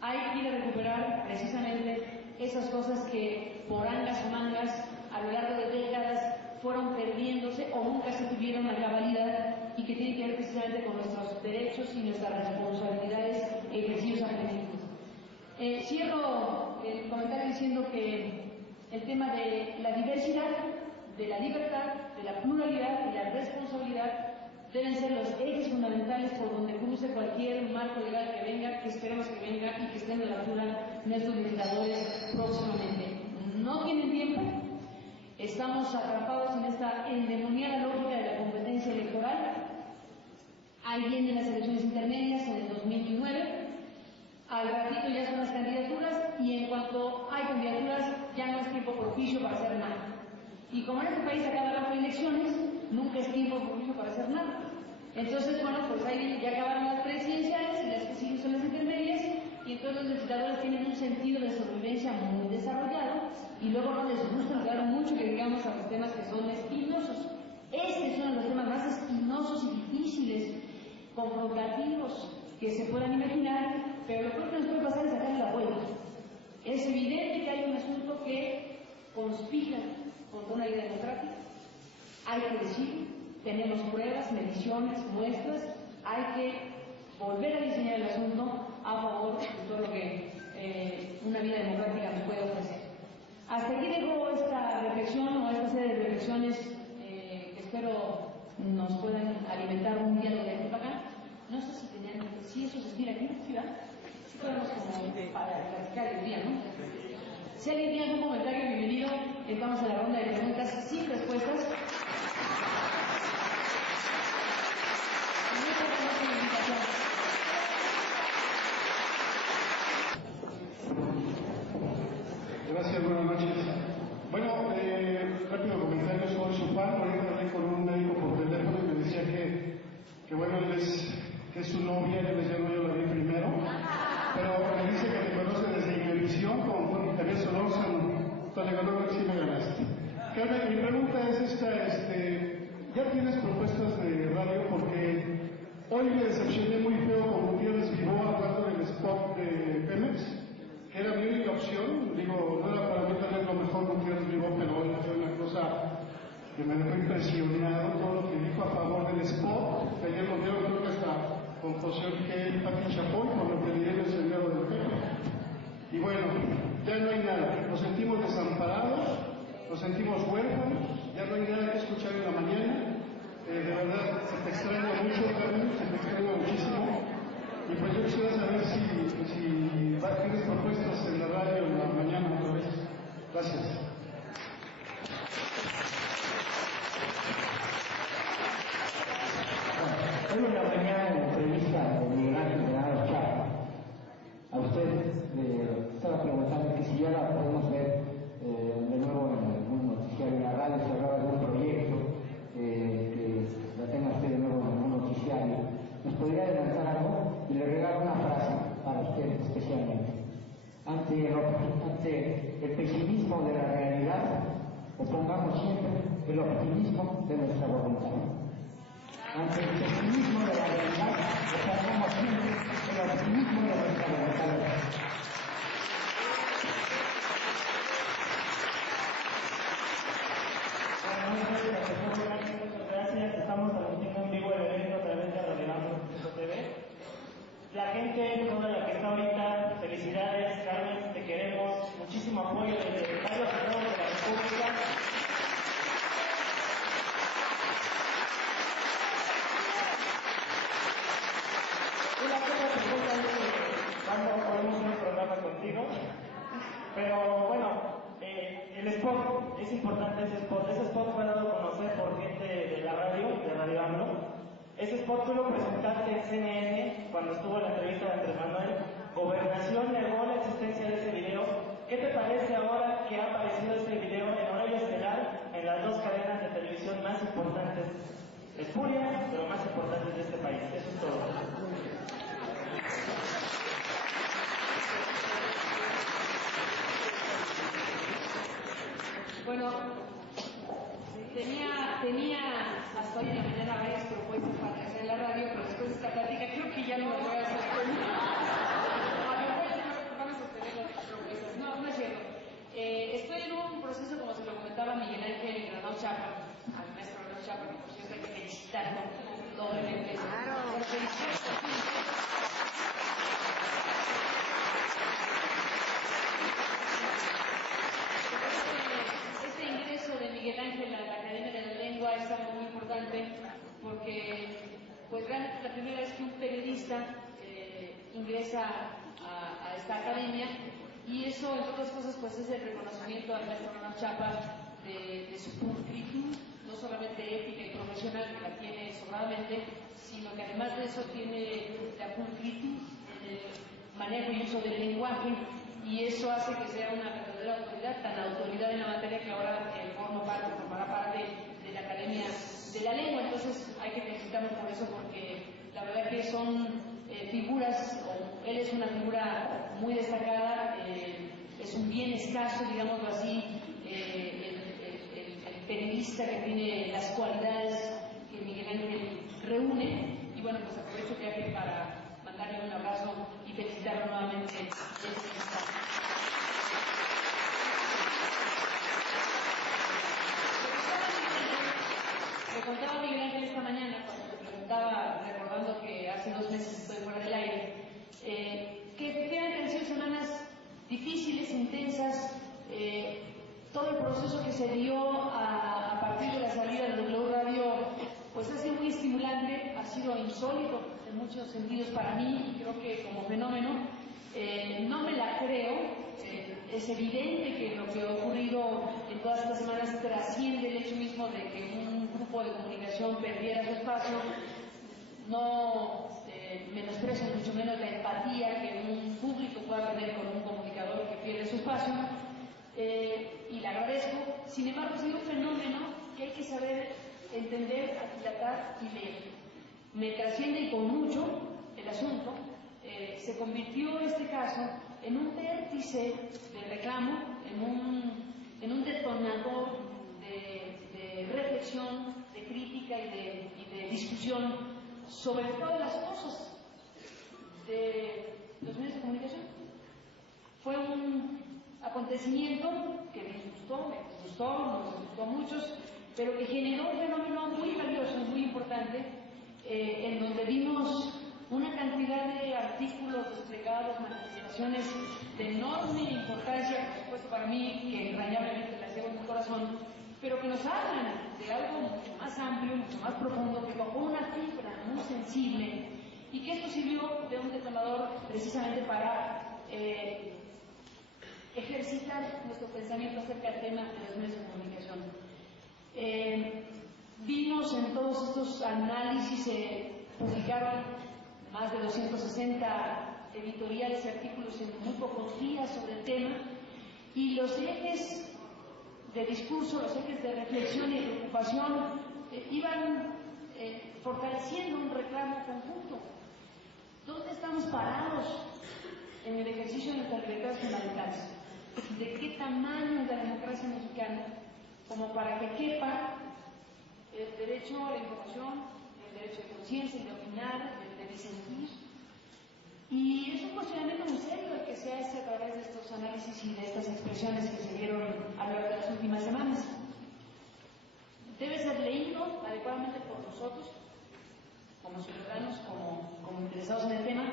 Hay que ir a recuperar precisamente esas cosas que por angas o mangas a lo largo de décadas fueron perdiéndose o nunca se tuvieron a cabalidad y que tienen que ver precisamente con nuestros derechos y nuestras responsabilidades ejercidos a plenitud. Cierro el comentario diciendo que el tema de la diversidad, de la libertad, de la pluralidad y la responsabilidad deben ser los ejes fundamentales por donde cruce cualquier marco legal que venga, que esperemos que venga y que estén a la altura nuestros legisladores próximamente. No tienen tiempo, estamos atrapados en esta endemoniada lógica de la competencia electoral. Ahí vienen las elecciones intermedias en el 2019, al ratito ya son las candidaturas y en cuanto hay candidaturas ya no es tiempo propicio para hacer nada. Y como en este país a cada rato hay elecciones, nunca es tiempo propicio para hacer nada. Entonces, bueno, pues ahí ya acabaron las presidenciales y las que siguen son las intermedias y entonces los legisladores tienen un sentido de sobrevivencia muy desarrollado y luego no les gusta hablar mucho que digamos a los temas que son espinosos. Este es uno de los temas más espinosos y difíciles, confrontativos que se puedan imaginar, pero lo peor que nos puede pasar es sacarle la vuelta. Es evidente que hay un asunto que conspira contra una idea democrática. Hay que decir, tenemos pruebas, mediciones, muestras, hay que volver a diseñar el asunto a favor aquí dejo esta reflexión o esta serie de reflexiones que espero nos puedan alimentar un diálogo de aquí para acá. No sé si eso se estira aquí, ¿sí, verdad? Sí podemos como para platicar el día, ¿no? Si alguien tiene algún comentario, bienvenido. Vamos a la ronda de preguntas sin respuestas. Gracias, buenas noches. Bueno, rápido comentario sobre su pan. Ahorita hablé con un médico por teléfono y me decía que bueno, él es su novia, yo le decía, no, yo la vi primero, pero me dice que te conoce desde Imevisión con Javier Solórzano. Entonces le digo, no, sí me ganaste. Carmen, mi pregunta es esta, ¿ya tienes propuestas de radio? Porque hoy me decepcioné muy feo con Gutiérrez Vivó hablando del spot de Pemex, que era mi única opción. Digo, no era para mí tal vez lo mejor Gutiérrez Vivó, pero hoy fue una cosa que me dejó impresionado, todo lo que dijo a favor del spot, que ayer lo vieron, creo que hasta con José Orgel y Pati Chapoy, por lo que leí en el Sendero del Pepe. Y bueno, ya no hay nada, nos sentimos desamparados, nos sentimos huérfanos, ya no hay nada que escuchar en la mañana. De verdad, se te extraña mucho, Carmen, se te extraña muchísimo. Y pues yo quisiera saber si tienes propuestas en la radio en la mañana otra vez. Gracias. Hoy en la mañana en la entrevista de Miguel Ángel Granados Chapa, a usted le estaba preguntando que si ya la podemos ver de nuevo en algún noticiario en la radio, se hablaba de un proyecto que la tenga usted de nuevo en algún noticiario. ¿Nos podría adelantar algo? Y le regalo una frase para usted especialmente. Ante el pesimismo de la realidad, opongamos siempre el optimismo de nuestra voluntad. Ante el pesimismo de la realidad, opongamos siempre el optimismo de nuestra voluntad. Muchas gracias. Estamos transmitiendo en vivo el evento a través de radioambro.tv. La gente, toda la que está ahorita, felicidades, Carmen, te queremos, muchísimo apoyo desde varios estados de la República. Una cosa pregunta es cuándo podemos hacer un programa contigo, pero bueno, el spot, es importante ese spot fue dado a conocer por gente de la radio, de Radio AMLO. Ese spot tú lo presentaste en CNN cuando estuvo la entrevista de Andrés Manuel. Gobernación negó la existencia de ese video. ¿Qué te parece ahora que ha aparecido ese video en horario estelar en las dos cadenas de televisión más importantes, espurias, pero más importantes de este país? Eso es todo. Bueno, tenía hasta hoy de mañana varias propuestas para hacer en la radio, pero después de esta plática creo que ya no lo voy a hacer. Van a sostener las propuestas. No, no es cierto. Estoy en un proceso, como se lo comentaba Miguel Ángel Granados Chapa, al maestro Granados Chapa, que por cierto hay que felicitarlo doblemente. Claro. Este ingreso de Miguel Ángel a la Academia de la Lengua es algo muy importante porque pues realmente es la primera vez que un periodista ingresa a esta academia, y eso, entre otras cosas, pues es el reconocimiento al maestro Granados Chapa de su pulcritud, no solamente ética y profesional, que la tiene sobradamente, sino que además de eso tiene la pulcritud en el manejo y uso del lenguaje, y eso hace que sea una verdadera autoridad, tan autoridad en la materia que ahora formará parte de la Academia de la Lengua. Entonces hay que felicitarlo por eso, porque la verdad que son figuras, él es una figura muy destacada, es un bien escaso, digámoslo así, el periodista que tiene las cualidades que Miguel Ángel reúne. Y bueno, pues aprovecho el viaje para mandarle un abrazo y felicitarlo nuevamente desde el estado. Le contaba a Miguel Ángel esta mañana, cuando te preguntaba, recordando que hace 2 meses estoy fuera del aire, que efectivamente han sido semanas difíciles, intensas, fenómeno. No me la creo. Es evidente que lo que ha ocurrido en todas estas semanas trasciende el hecho mismo de que un grupo de comunicación perdiera su espacio. No menosprecio mucho menos la empatía que un público pueda tener con un comunicador que pierde su espacio, y le agradezco. Sin embargo, ha sido un fenómeno que hay que saber entender, aquilatar y leer. Me trasciende y con mucho el asunto. Se convirtió este caso en un vértice de reclamo, en un detonador de reflexión, de crítica y de discusión sobre todas las cosas de los medios de comunicación. Fue un acontecimiento que me disgustó, nos disgustó a muchos, pero que generó un fenómeno muy valioso, muy importante, en donde vimos una cantidad de artículos desplegados, manifestaciones de enorme importancia, por supuesto para mí, que entrañablemente las llevo en mi corazón, pero que nos hablan de algo mucho más amplio, mucho más profundo, que tocó una fibra muy sensible, y que esto sirvió de un detonador precisamente para ejercitar nuestro pensamiento acerca del tema de los medios de comunicación. Vimos en todos estos análisis, se publicaron más de 260 editoriales y artículos en muy pocos días sobre el tema, y los ejes de discurso, los ejes de reflexión y preocupación iban fortaleciendo un reclamo conjunto. ¿Dónde estamos parados en el ejercicio de nuestras libertades fundamentales? ¿De qué tamaño es la democracia mexicana como para que quepa el derecho a la información, el derecho de conciencia y de opinar, el de disentir? Y es un cuestionamiento muy serio el que se hace a través de estos análisis y de estas expresiones que se dieron a lo largo de las últimas semanas. Debe ser leído adecuadamente por nosotros, como ciudadanos, como interesados en el tema.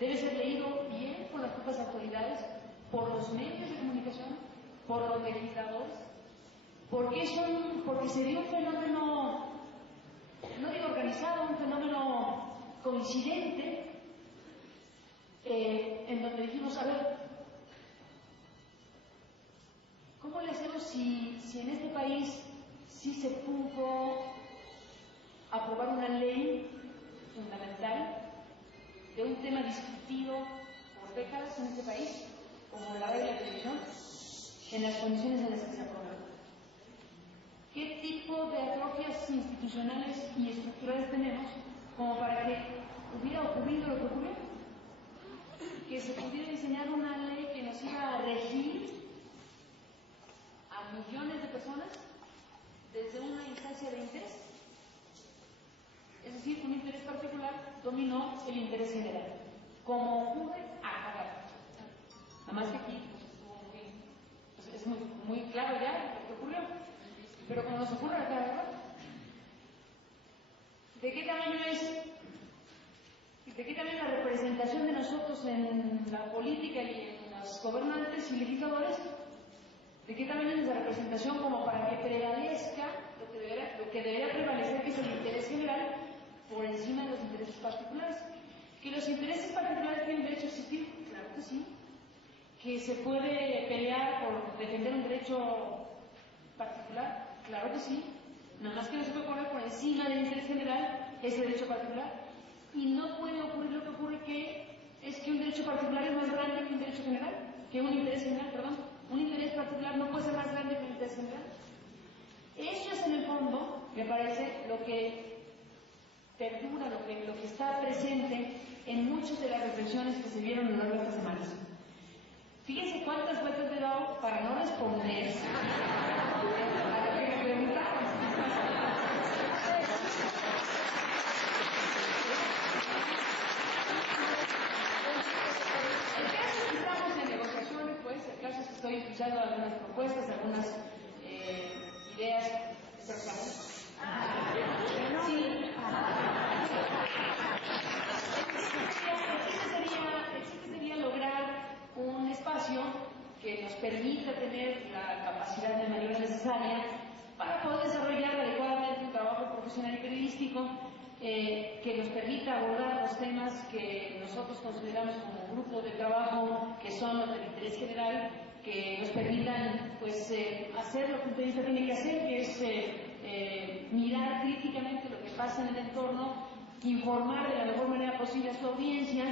Debe ser leído bien por las propias autoridades, por los medios de comunicación, por los legisladores, porque se dio un fenómeno, no digo organizado, un fenómeno coincidente, en donde dijimos, a ver, ¿cómo le hacemos si en este país sí se pudo aprobar una ley fundamental de un tema discutido por décadas en este país, como la radio y la televisión, en las condiciones en las que se aprobó? ¿Qué tipo de atrofias institucionales y estructurales tenemos como para que hubiera ocurrido lo que ocurrió? Que se pudiera diseñar una ley que nos iba a regir a millones de personas desde una instancia de interés. Es decir, un interés particular dominó el interés general, como ocurre acá. Nada más que aquí es muy claro ya lo que ocurrió, pero como nos ocurre acá, ¿verdad? ¿De qué tamaño la representación de nosotros en la política y en los gobernantes y legisladores? ¿De qué tamaño es la representación como para que prevalezca lo que debería prevalecer, que es el interés general, por encima de los intereses particulares? ¿Que los intereses particulares tienen derecho a existir? Claro que sí. ¿Que se puede pelear por defender un derecho particular? Claro que sí. Nada más que no se puede poner por encima del interés general ese derecho particular. Y no puede ocurrir lo que ocurre, que es que un derecho particular es más grande que un derecho general, que un interés general, perdón. Un interés particular no puede ser más grande que un interés general. Eso es en el fondo, me parece, lo que perdura, lo que está presente en muchas de las reflexiones que se vieron a lo largo de estas semanas. Fíjense cuántas vueltas le he dado para no responder a lo que me preguntaron. El caso es que estamos en negociaciones, pues, el caso es que estoy escuchando algunas propuestas, algunas ideas. El chiste sería lograr un espacio que nos permita tener la capacidad de maniobra necesaria para poder desarrollar adecuadamente un trabajo profesional y periodístico, que nos permita abordar los temas que nosotros consideramos como grupo de trabajo, que son los del interés general, que nos permitan pues, hacer lo que un periodista tiene que hacer, que es mirar críticamente lo que pasa en el entorno, informar de la mejor manera posible a su audiencia,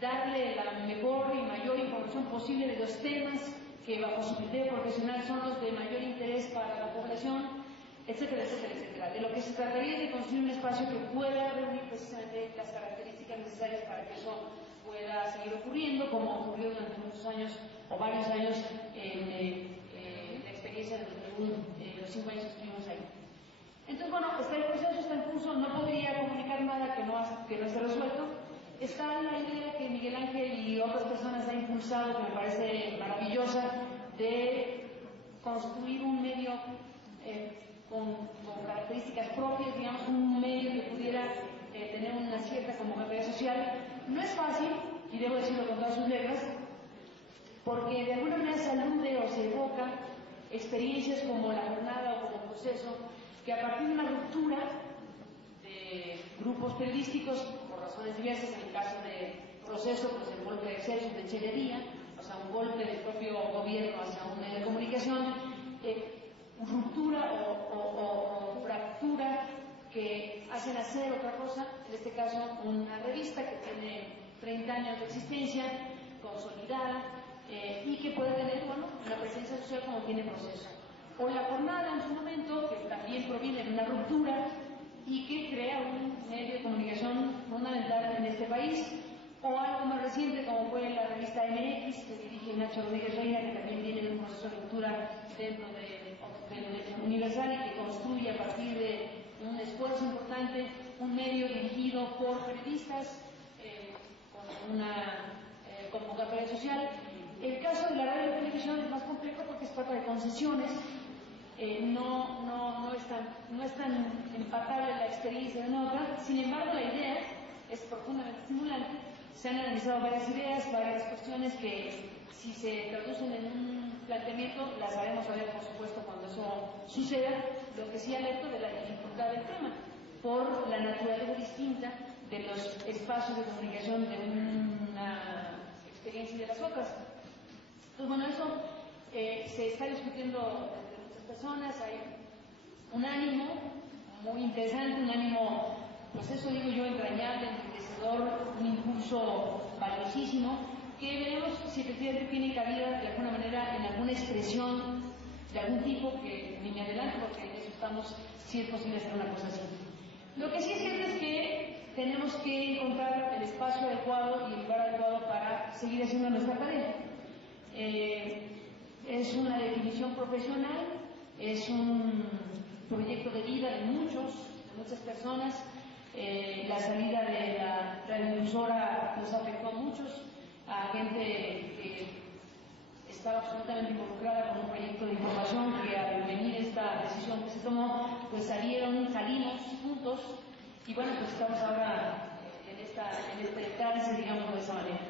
darle la mejor y mayor información posible de los temas que bajo su criterio profesional son los de mayor interés para la población, etcétera, etcétera, etcétera. De lo que se trataría es de construir un espacio que pueda reunir precisamente las características necesarias para que eso pueda seguir ocurriendo, como ocurrió durante muchos años o varios años en la experiencia de los 5 años que estuvimos ahí. Entonces, bueno, el proceso está en curso, no podría comunicar nada que no esté resuelto. Está la idea que Miguel Ángel y otras personas han impulsado, que me parece maravillosa, de construir un medio con características propias, digamos, un medio que pudiera tener una cierta convocatoria social. No es fácil, y debo decirlo con todas sus letras, porque de alguna manera se alude o se evoca experiencias como la jornada o como proceso, que a partir de una ruptura de grupos periodísticos, por razones diversas, en el caso de proceso, pues el golpe de Excelsior de Echeverría, o sea, un golpe del propio gobierno hacia un medio de comunicación, ruptura o fractura que hacen hacer otra cosa, en este caso una revista que tiene 30 años de existencia, consolidada, y que puede tener, bueno, una presencia social como tiene proceso. O la jornada en su momento, que también proviene de una ruptura y que crea un medio de comunicación fundamental en este país, o algo más reciente como fue la revista MX, que dirige Nacho Rodríguez Reina, que también viene de un proceso de ruptura dentro del Universal y que construye a partir de un esfuerzo importante un medio dirigido por periodistas con una convocatoria social. El caso de la radio y la televisión es más complejo porque es parte de concesiones, no es tan empatable la experiencia de una otra. Sin embargo, la idea es profundamente estimulante. Se han analizado varias ideas, varias cuestiones que, si se traducen en un planteamiento, las haremos saber, por supuesto, cuando eso suceda. Lo que sí alerto de la dificultad del tema, por la naturaleza distinta de los espacios de comunicación de una experiencia y de las otras. Entonces, bueno, eso se está discutiendo entre muchas personas, hay un ánimo muy interesante, un ánimo, pues eso digo yo, entrañable, enriquecedor, un impulso valiosísimo, que veremos si efectivamente tiene cabida de alguna manera en alguna expresión de algún tipo, que ni me adelanto porque en eso estamos, si es posible hacer una cosa así. Lo que sí es cierto es que tenemos que encontrar el espacio adecuado y el lugar adecuado para seguir haciendo nuestra tarea. Es una definición profesional, es un proyecto de vida de muchas personas. La salida de la radiodifusora nos afectó a muchos, a gente que estaba absolutamente involucrada con un proyecto de información, que al venir esta decisión que se tomó, pues salimos juntos, y bueno, pues estamos ahora en este trance, digamos, de esa manera.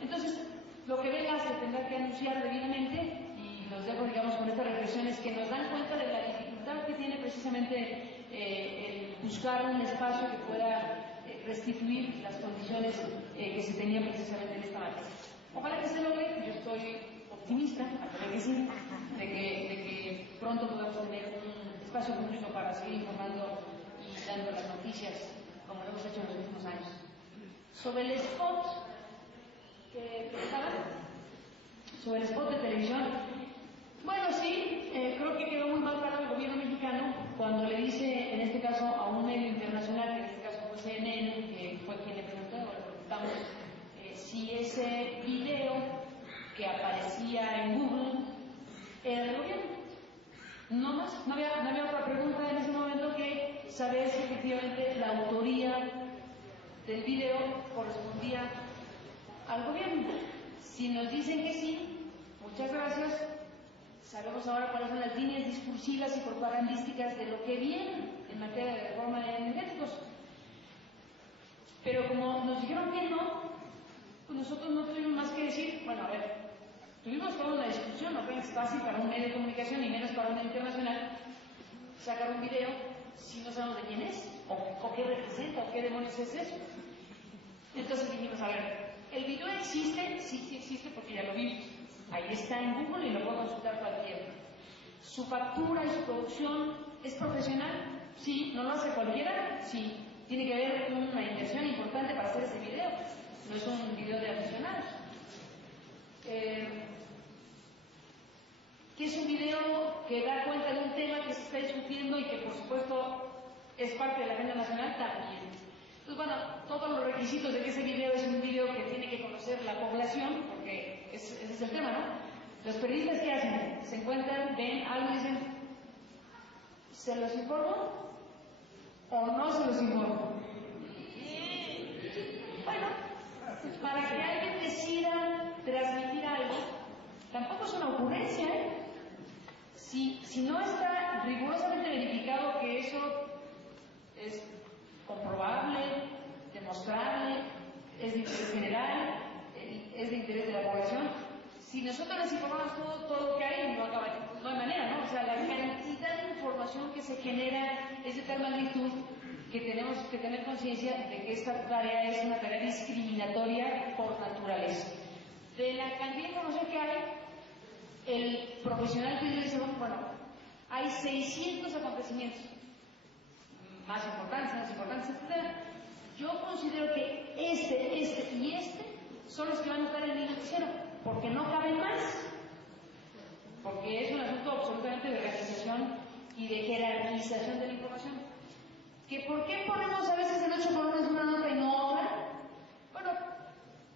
Entonces, lo que venga se tendrá que anunciar debidamente, y los dejo, digamos, con estas reflexiones que nos dan cuenta de la dificultad que tiene precisamente el buscar un espacio que pueda restituir las condiciones que se tenían precisamente en esta materia. Ojalá que se logre, yo estoy optimista, creo que sí, de que pronto podamos tener un espacio público para seguir informando y dando las noticias como lo hemos hecho en los últimos años. Sobre el spot que estaba, sobre el spot de televisión, bueno, sí, creo que quedó muy mal parado el gobierno mexicano cuando le dice, en este caso, a un medio internacional, que en este caso fue CNN, que fue quien le preguntó, le preguntamos si ese video que aparecía en Google era del gobierno. No más, no había otra pregunta en ese momento que saber si efectivamente la autoría del video correspondía al gobierno. Si nos dicen que sí, muchas gracias. Sabemos ahora cuáles son las líneas discursivas y propagandísticas de lo que viene en materia de reforma de energéticos. Pero como nos dijeron que no, pues nosotros no tuvimos más que decir, bueno, a ver, tuvimos toda una discusión, no es fácil para un medio de comunicación y menos para un medio internacional sacar un video si no sabemos de quién es. ¿O qué representa? ¿O qué demonios es eso? Entonces dijimos, a ver, ¿el video existe? Sí existe porque ya lo vimos. Ahí está en Google y lo puede consultar cualquiera. ¿Su factura y su producción es profesional? Sí. ¿No lo hace cualquiera? Sí. Tiene que haber una inversión importante para hacer ese video. No es un video de aficionados. Que es un video que da cuenta de un tema que se está discutiendo y que por supuesto es parte de la agenda nacional también. Entonces, bueno, todos los requisitos de que ese video es un video que tiene que conocer la población, porque ese es el tema, ¿no? Los periodistas, ¿qué hacen? Se encuentran, ven algo y dicen, ¿se los informo o no se los informo? Bueno, para que alguien decida transmitir algo, tampoco es una ocurrencia, ¿eh? Si no está rigurosamente verificado que eso es comprobable, demostrable, es de interés general, es de interés de la población, si nosotros les informamos todo lo que hay, no hay manera, ¿no? O sea, la cantidad de información que se genera es de tal magnitud que tenemos que tener conciencia de que esta tarea es una tarea discriminatoria por naturaleza. De la cantidad de información que hay, el profesional que dice, bueno, hay 600 acontecimientos, más importantes, etc. Yo considero que este y este son los que van a estar en el noticiero, porque no caben más, porque es un asunto absolutamente de organización y de jerarquización de la información. ¿Que por qué ponemos a veces en 8 columnas una nota y no otra? Bueno,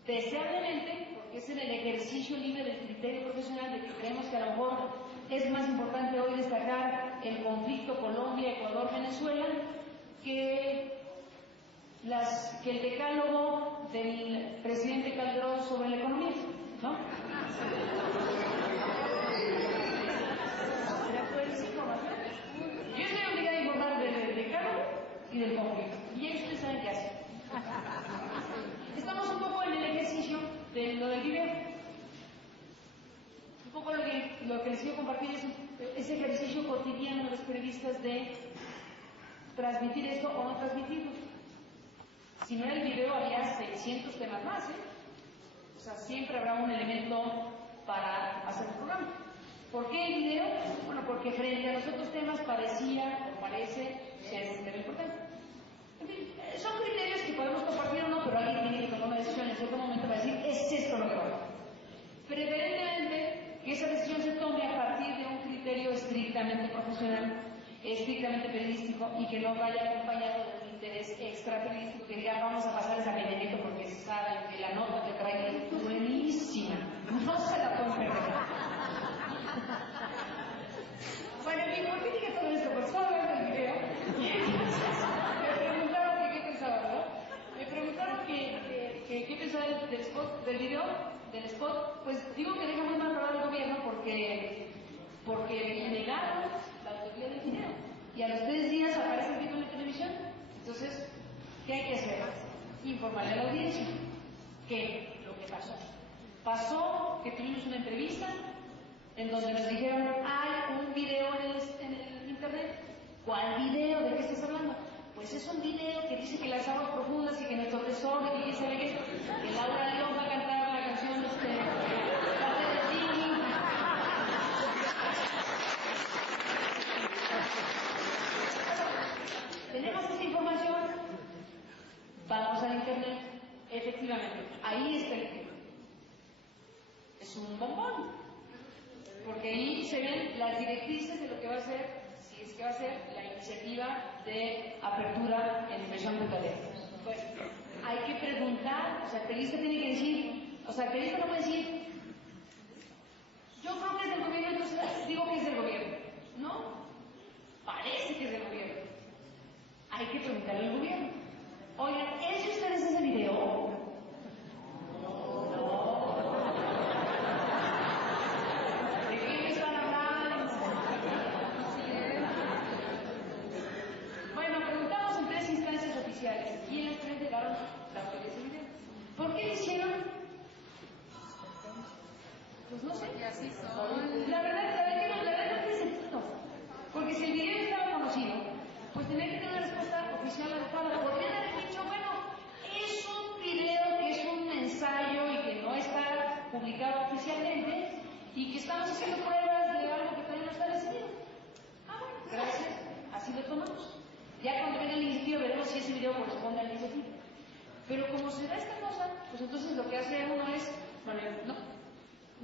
deseablemente, porque es en el ejercicio libre del criterio profesional de que creemos que a lo mejor es más importante hoy destacar el conflicto Colombia, Ecuador, Venezuela, que el decálogo del presidente Calderón sobre la economía, ¿no? Yo estoy obligada a informar del decálogo y del conflicto, y ya ustedes saben qué hacer. Estamos un poco en el ejercicio de lo del video. Un poco lo que les quiero compartir es ese ejercicio cotidiano de los periodistas de transmitir esto o no transmitirlo. Si no era el video, había 600 temas más, ¿eh? O sea, siempre habrá un elemento para hacer el programa. ¿Por qué el video? Bueno, porque frente a los otros temas parecía o parece ser un tema importante. En fin, son criterios que podemos compartir o no, pero alguien tiene que tomar una decisión en cierto momento para decir, es esto lo que va a hacer. Preferentemente que esa decisión se tome a partir de un criterio estrictamente profesional, estrictamente periodístico y que no vaya acompañado de un interés extra periodístico que diga vamos a pasar esa Benedetto porque saben que la nota que trae es buenísima, no se la pueden perder. Bueno, ¿por qué dije todo esto? Pues estaba viendo el video. Me preguntaron que qué pensaba, ¿verdad? Me preguntaron que qué pensaba del spot, del video, del spot. Pues digo que deja muy mal parado al gobierno porque negaron la autoría del video. Y a los 3 días aparece el video en la televisión. Entonces, ¿qué hay que hacer? Informarle a la audiencia. ¿Qué? Lo que pasó. Pasó que tuvimos una entrevista en donde nos dijeron, hay un video en el internet. ¿Cuál video? ¿De qué estás hablando? Pues es un video que dice que las aguas profundas y que nuestro tesoro y que se ve que Laura León va a cantar la canción parte de Tini. Tenemos esta información, vamos al internet, efectivamente, ahí está el video. Es un bombón. Porque ahí se ven las directrices de lo que va a ser, si es que va a ser, la iniciativa de apertura en inversión petrolera. Pues hay que preguntar, o sea, el periodista tiene que decir, o sea, el periodista no puede decir, yo creo que es del gobierno, entonces digo que es del gobierno. No, parece que es del gobierno. Hay que preguntarle al gobierno. Oigan, ¿es de ustedes ese video? Y en las 3 llegaron la autoría de ese video. ¿Por qué lo hicieron? Pues no sé. Así son. La verdad no tiene sentido. Porque si el video estaba conocido, pues tenía que tener una respuesta oficial estamos haciendo pruebas de algo que todavía no está decidido. Ah, bueno, gracias, así lo tomamos. Ya cuando venga la iniciativa veremos si ese video corresponde a la iniciativa. Pero como se da esta cosa, pues entonces lo que hace uno es, bueno,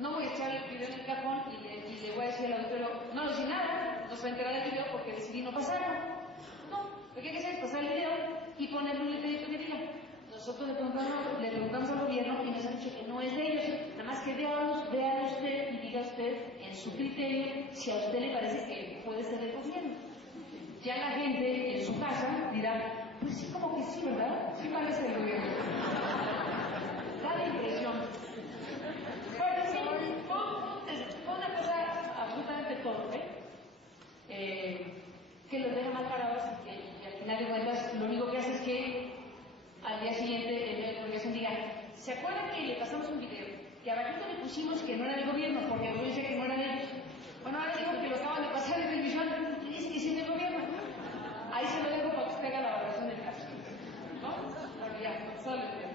no voy a echar el video en el cajón y le voy a decir al auditorio, no decir nada, no se va a enterar del video porque decidí no pasarlo. No, lo que hay que hacer es pasar el video y ponerle un letrerito que diga. Nosotros le preguntamos al gobierno y nos han dicho que no es de ellos, nada más que vean usted y diga usted en su criterio si a usted le parece que puede ser del gobierno. Ya la gente en su casa dirá, pues sí, como que sí, ¿verdad? Sí parece del gobierno. Da la impresión. Bueno, sí, fue una cosa absolutamente torpe, que los deja mal parados y al final de cuentas lo único que hace es que al día siguiente el medio de comunicación diga, ¿se acuerdan que le pasamos un video? Que abajito le pusimos que no era del gobierno, porque el gobierno decía que no era de ellos. Bueno, ahora digo que lo acaban de pasar en televisión y dice que sí es del gobierno. Ahí se lo dejo para que usted haga la valoración del caso. ¿No? Bueno, ya, solo el video.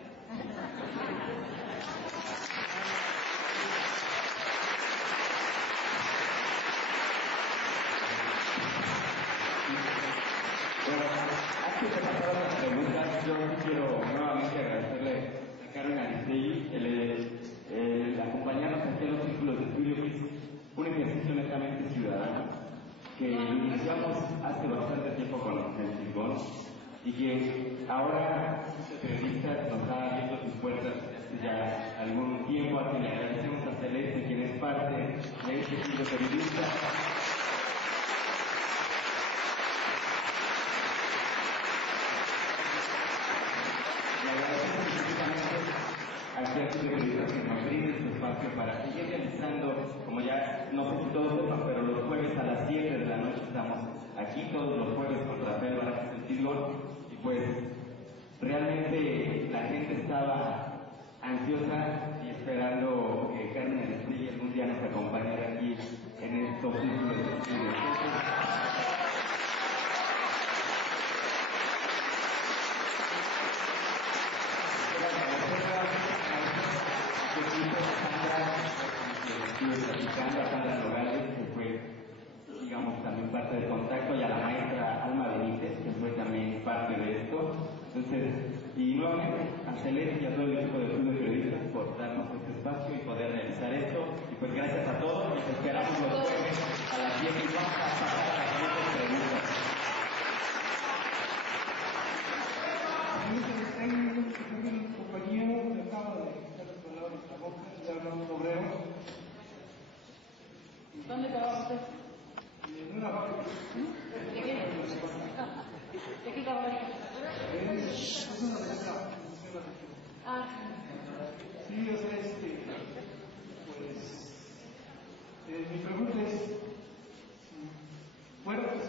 Bueno, antes de pasar a las preguntas, yo quiero nuevamente agradecerle a Carmen Aristegui el acompañarnos aquí a los círculos de estudio, que es un ejercicio netamente ciudadano, que iniciamos hace bastante tiempo con el Silbón y que ahora periodistas nos ha abierto sus puertas hace ya algún tiempo, a quien le agradecemos a Celeste, quien es parte de este equipo periodista. Al Centro de Periodistas que nos brinde este espacio para seguir realizando, como ya no sé si todos sepan, pero los jueves a las 7 de la noche estamos aquí, todos los jueves con Rafael Barajas del Silbón, y pues realmente la gente estaba ansiosa y esperando que Carmen Aristegui algún día nos acompañara aquí en estos círculos de estudio. A Sandra Nogales, que fue, digamos, también parte del contacto, y a la maestra Alma Benítez, que fue también parte de esto. Entonces, y nuevamente a Celeste y a todo el equipo de Club de Periodistas por darnos este espacio y poder realizar esto. Y pues gracias a todos y te esperamos los jueves a las 10 y vamos a pasar a las siguientes preguntas. Hay un compañero que acaba de estar hablando de esta boca, se llama un obrero. ¿Dónde trabaja usted? En una fábrica. ¿De qué? ¿De qué trabaja? Es una empresa. Ah. Sí, o sea, pues, mi pregunta es, bueno, pues,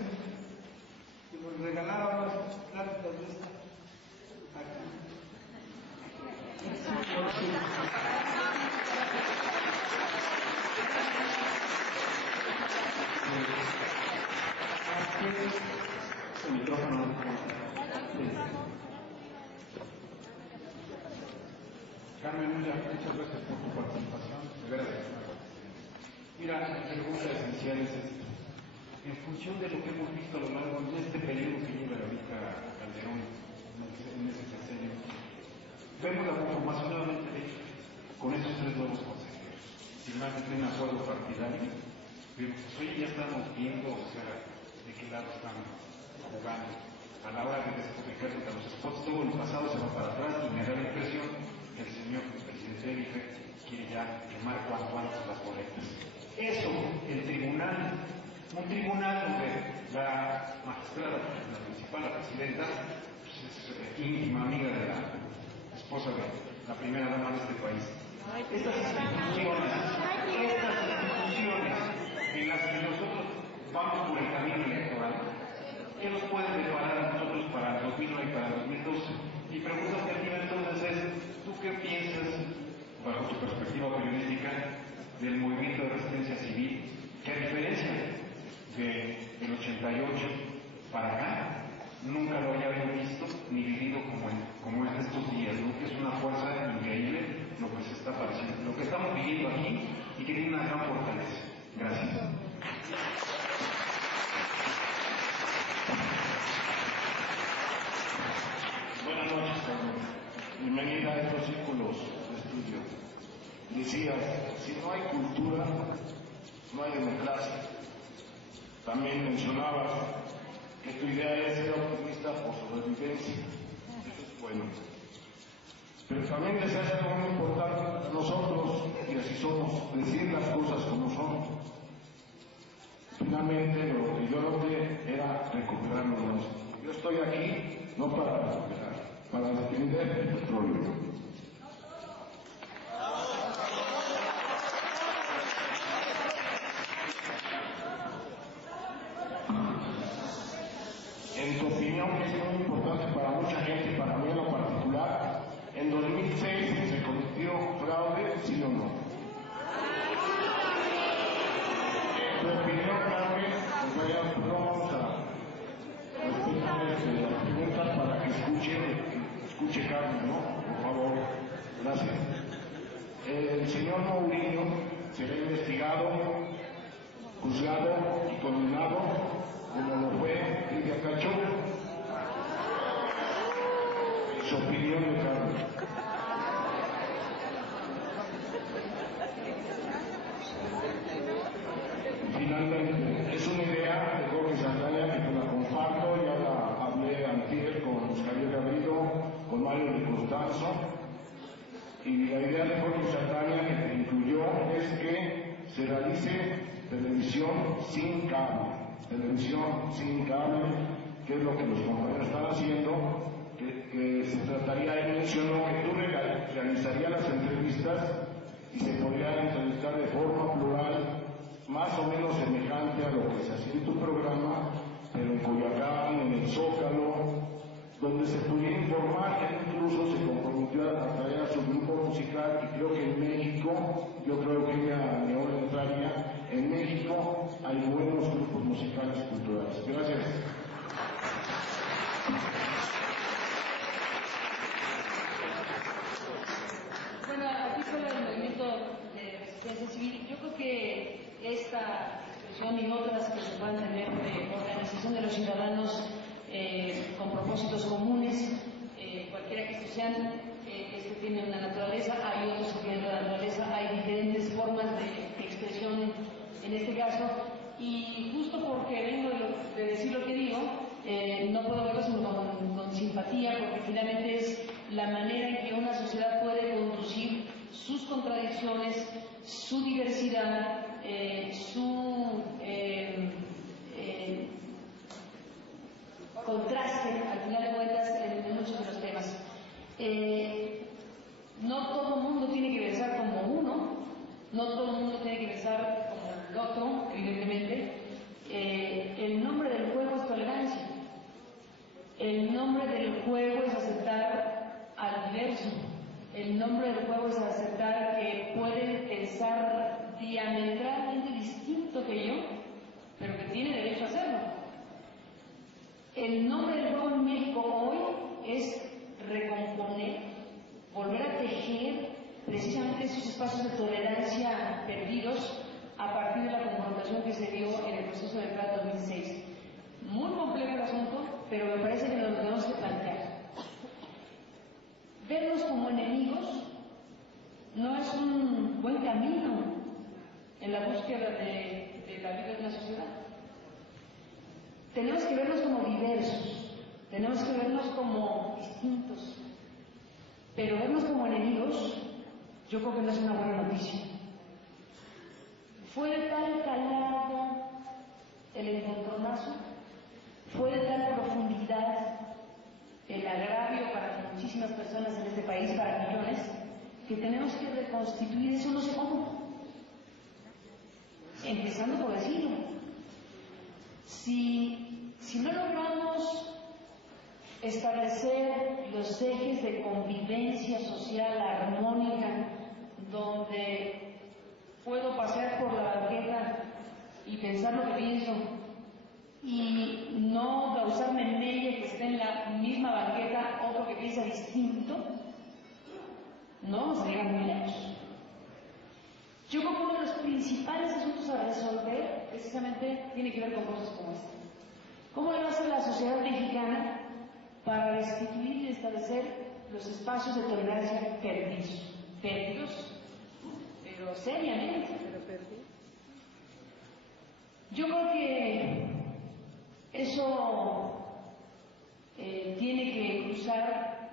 si nos regalaron unas plantas de esta aquí. El micrófono. Carmen, muchas gracias por tu participación. Gracias. Mira, la pregunta esencial es esta. En función de lo que hemos visto a lo largo de este periodo que lleva ahorita Calderón en ese sexenio, vemos la conformación nuevamente con esos tres nuevos consejeros. Sin más de un acuerdo partidario, pero pues hoy ya estamos viendo, o sea, de qué lado están jugando. A la hora de despotricar contra los spots, todo el pasado se va para atrás y me da la impresión que el señor presidente Eric quiere ya quemar cuanto antes las boletas. Eso, el tribunal, un tribunal donde la magistrada, la principal, la presidenta, pues es íntima amiga de la esposa de la primera dama de este país. Estas instituciones en las que nosotros vamos por el camino electoral, ¿qué nos pueden preparar a nosotros para el 2009 y para el 2012? Mi pregunta objetiva entonces es, ¿tú qué piensas, bajo tu perspectiva periodística, del movimiento de resistencia civil, que a diferencia del 88 para acá, nunca lo había visto ni vivido como en estos días, ¿no? Que es una fuerza increíble lo que se está padeciendo. Lo que estamos viviendo aquí y que tiene una gran fortaleza. Gracias. Buenas noches, Carlos. Bienvenida a estos círculos de estudio. Decías, si no hay cultura, no hay democracia. También mencionabas que tu idea es ser optimista por sobrevivencia. Eso es bueno. Pero también decías algo muy importante para nosotros, y así somos, decir las cosas como son. Finalmente, lo que yo logré era recuperar lo nuestro. Yo estoy aquí no para recuperar, para defender el petróleo. En tu opinión, que es muy importante para mucha gente y para mí en lo particular, en 2006 se cometió fraude, ¿sí o no? En tu opinión, Carmen, pues vamos a respetar las preguntas para que escuche Carmen, ¿no? Por favor, gracias. El señor Mourinho será investigado, juzgado y condenado como lo fue Lidia Cacho. Su opinión de Carlos. Finalmente, es una idea de Jorge Saldaña que te la comparto, ya la hablé antier con Javier Garrido, con Mario de Constanzo, y la idea de Jorge Saldaña que te incluyó es que se realice televisión sin cable. Televisión sin cable, que es lo que los compañeros están haciendo, que se trataría, él mencionó que tú realizarías las entrevistas y se podrían entrevistar de forma plural, más o menos semejante a lo que se hacía en tu programa, pero en Coyoacán, en el Zócalo, donde se pudiera informar. Él incluso se comprometió a traer a su grupo musical, y creo que en México, yo creo que ella León entraría, en México hay buenos grupos musicales culturales. Gracias. Bueno, aquí sobre el movimiento de resistencia civil, yo creo que esta expresión y otras que se puedan tener de organización de los ciudadanos con propósitos comunes, cualquiera que estos sean, este tiene una naturaleza, hay otros que tienen otra naturaleza, hay diferentes formas de expresión en este caso, y justo porque vengo de decir lo que digo, no puedo verlo sino con simpatía, porque finalmente es la manera en que una sociedad puede conducir sus contradicciones, su diversidad, su contraste, al final de cuentas, en muchos de los temas. No todo el mundo tiene que pensar como uno, no todo el mundo tiene que pensar como el otro, evidentemente. El nombre del juego es tolerancia. El nombre del juego es aceptar al diverso. El nombre del juego es aceptar que pueden pensar diametralmente distinto que yo, pero que tiene derecho a hacerlo. El nombre del juego en México hoy es recomponer, volver a tejer precisamente esos espacios de tolerancia perdidos a partir de la confrontación que se dio en el proceso de Prat 2006. Muy complejo el asunto, pero me parece que nos lo tenemos que plantear. Vernos como enemigos no es un buen camino en la búsqueda de la vida de una sociedad. Tenemos que vernos como diversos, tenemos que vernos como distintos, pero vernos como enemigos, yo creo que no es una buena noticia. Fue de tal calado el encontronazo, fue de tal profundidad el agravio para muchísimas personas en este país, para millones, que tenemos que reconstituir eso, no sé cómo. Empezando por decirlo. Si no logramos establecer los ejes de convivencia social armónica, donde puedo pasear por la banqueta y pensar lo que pienso, y no causarme en ella que esté en la misma banqueta otro que piensa distinto, no vamos a llegar muy lejos. Yo creo que uno de los principales asuntos a resolver precisamente tiene que ver con cosas como esta. ¿Cómo le va a hacer la sociedad mexicana para restituir y establecer los espacios de tolerancia perdidos? Perdidos, pero seriamente. Yo creo que eso tiene que cruzar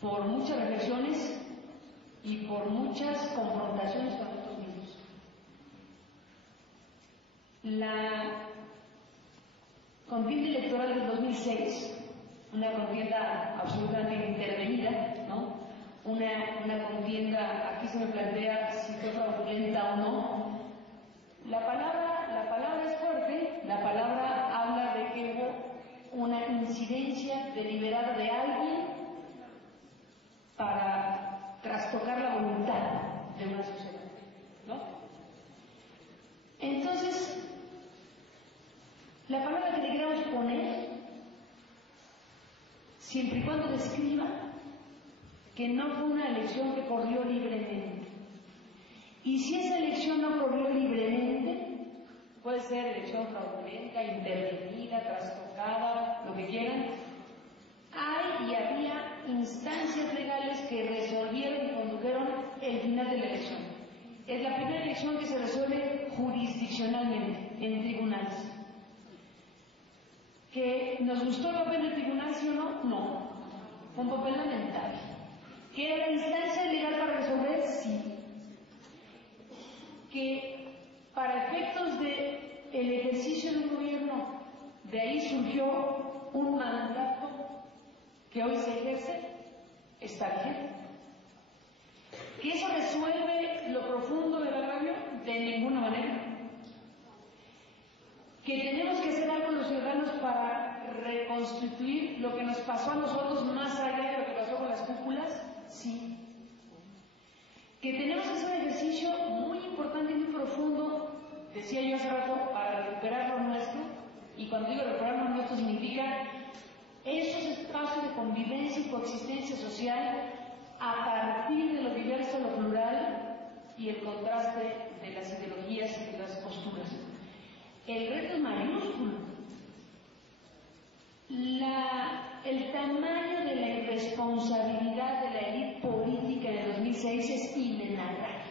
por muchas reflexiones y por muchas confrontaciones con nosotros mismos. La contienda electoral del 2006, una contienda absolutamente intervenida, ¿no? Una contienda, aquí se me plantea si fue fraudulenta o no. La palabra es fuerte, la palabra habla de que hubo una incidencia deliberada de alguien para trastocar la voluntad de una sociedad, ¿no? Entonces, la palabra que le queramos poner, siempre y cuando describa que no fue una elección que corrió libremente. Y si esa elección no corrió libremente, puede ser elección fraudulenta, intervenida, trastocada, lo que quieran, hay y había instancias legales que resolvieron y condujeron el final de la elección. Es la primera elección que se resuelve jurisdiccionalmente, en tribunales. ¿Que nos gustó el papel del tribunal, sí o no? No. Fue un papel lamentable. ¿Que era la instancia legal para resolver? Sí. Que para efectos del ejercicio de un gobierno, de ahí surgió un mandato que hoy se ejerce, está vigente. ¿Que eso resuelve lo profundo del agravio? De ninguna manera. ¿Que tenemos que hacer algo los ciudadanos para reconstituir lo que nos pasó a nosotros más allá de lo que pasó con las cúpulas? Sí. ¿Que tenemos que hacer un ejercicio muy importante y muy profundo, decía yo hace rato, para recuperar lo nuestro? Y cuando digo recuperar lo nuestro significa esos espacios de convivencia y coexistencia social a partir de lo diverso, lo plural y el contraste de las ideologías y de las posturas. El reto es mayúsculo. El tamaño de la irresponsabilidad de la élite política en el 2006 es inenarrable.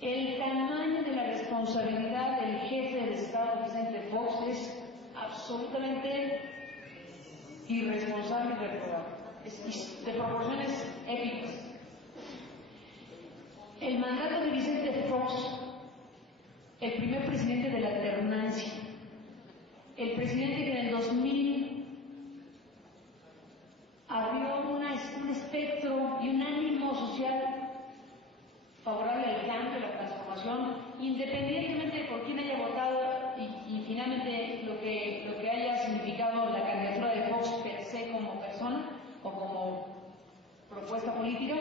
El tamaño de la responsabilidad del jefe del Estado, Vicente Fox, es absolutamente irresponsable y reprobable. Es de proporciones épicas. El mandato de Vicente Fox, el primer presidente de la alternancia, el presidente que en el 2000 abrió un espectro y un ánimo social favorable al cambio, a la transformación, independientemente de por quién haya votado y finalmente lo que haya significado la candidatura de Fox per se como persona o como propuesta política,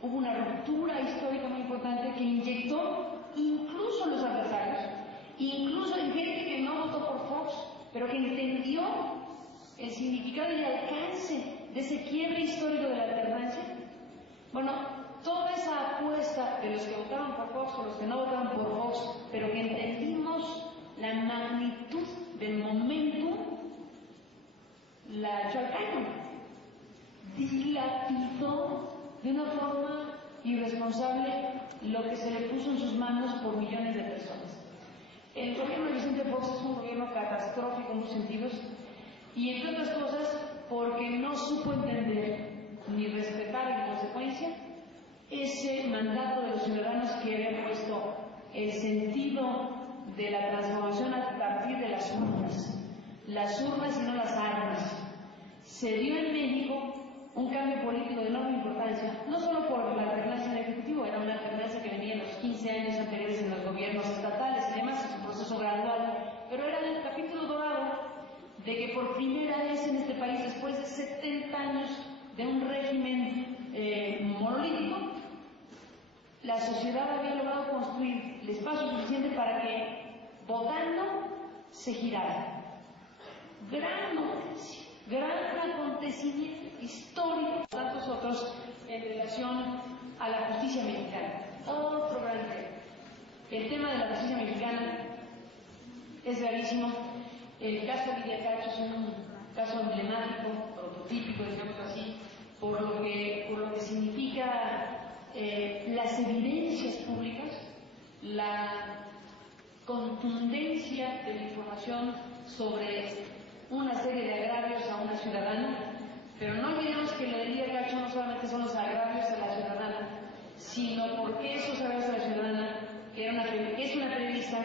hubo una ruptura histórica muy importante que inyectó incluso los adversarios, incluso en gente que no votó por Fox, pero que entendió el significado y el alcance de ese quiebre histórico de la alternancia. Bueno, toda esa apuesta de los que votaron por Fox o los que no votaron por Fox, pero que entendimos la magnitud del momento, la echó al caño, dilapidó de una forma irresponsable lo que se le puso en sus manos por millones de personas. El gobierno de Vicente Fox es un gobierno catastrófico en muchos sentidos, y entre otras cosas porque no supo entender ni respetar en consecuencia ese mandato de los ciudadanos que había puesto el sentido de la transformación a partir de las urnas y no las armas. Se dio en México un cambio político de enorme importancia, no solo por la alternancia en el Ejecutivo, era una alternancia que venía en los 15 años anteriores en los gobiernos estatales y demás, es un proceso gradual, pero era el capítulo dorado de que por primera vez en este país, después de 70 años de un régimen monolítico, la sociedad había logrado construir el espacio suficiente para que, votando, se girara. Gran noticia, gran acontecimiento histórico, tantos otros en relación a la justicia mexicana. El tema de la justicia mexicana es gravísimo. El caso de Lidia Cacho es un caso emblemático, prototípico, digamos así, por lo que significa las evidencias públicas, la contundencia de la información sobre una serie de agravios a una ciudadana, pero no olvidemos que lo de Lidia Cacho no solamente son los agravios a la ciudadana, sino porque esos agravios a la ciudadana, que es una periodista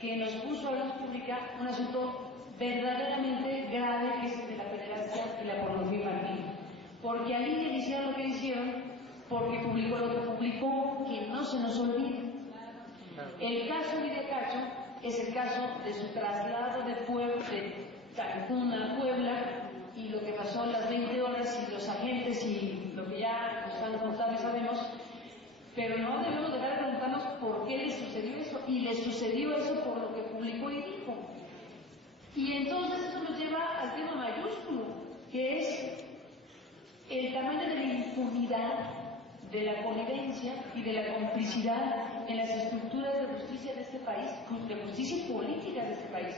que nos puso a la luz pública un asunto verdaderamente grave, que es el de la pederastia y la pornografía infantil. Porque a Lidia le hicieron lo que hicieron, porque publicó lo que publicó, que no se nos olvide. El caso de Lidia Cacho es el caso de su traslado de Cancún a Puebla, y lo que pasó en las 20 horas y los agentes y lo que ya nos han contado y sabemos, pero no debemos dejar de preguntarnos por qué le sucedió eso, y le sucedió eso por lo que publicó y dijo. Y entonces eso nos lleva al tema mayúsculo, que es el tamaño de la impunidad, de la connivencia y de la complicidad en las estructuras de justicia de este país, de justicia política de este país.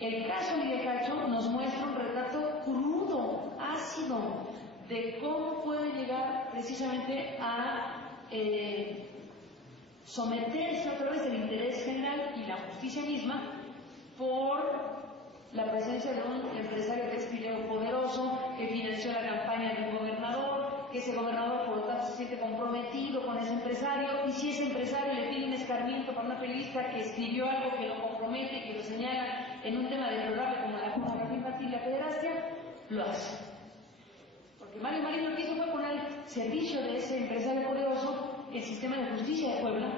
El caso de Lidia Cacho nos muestra un retrato crudo, ácido, de cómo puede llegar precisamente a someterse a través del interés general y la justicia misma por la presencia de un empresario textil poderoso que financió la campaña de un gobernador, que ese gobernador por lo tanto se siente comprometido con ese empresario, y si ese empresario le pide un escarmiento para una periodista que escribió algo que lo compromete, que lo señala en un tema deplorable como la pornografía infantil y la pederastia, lo hace. Porque Mario Marín lo que hizo fue poner al servicio de ese empresario poderoso el sistema de justicia de Puebla,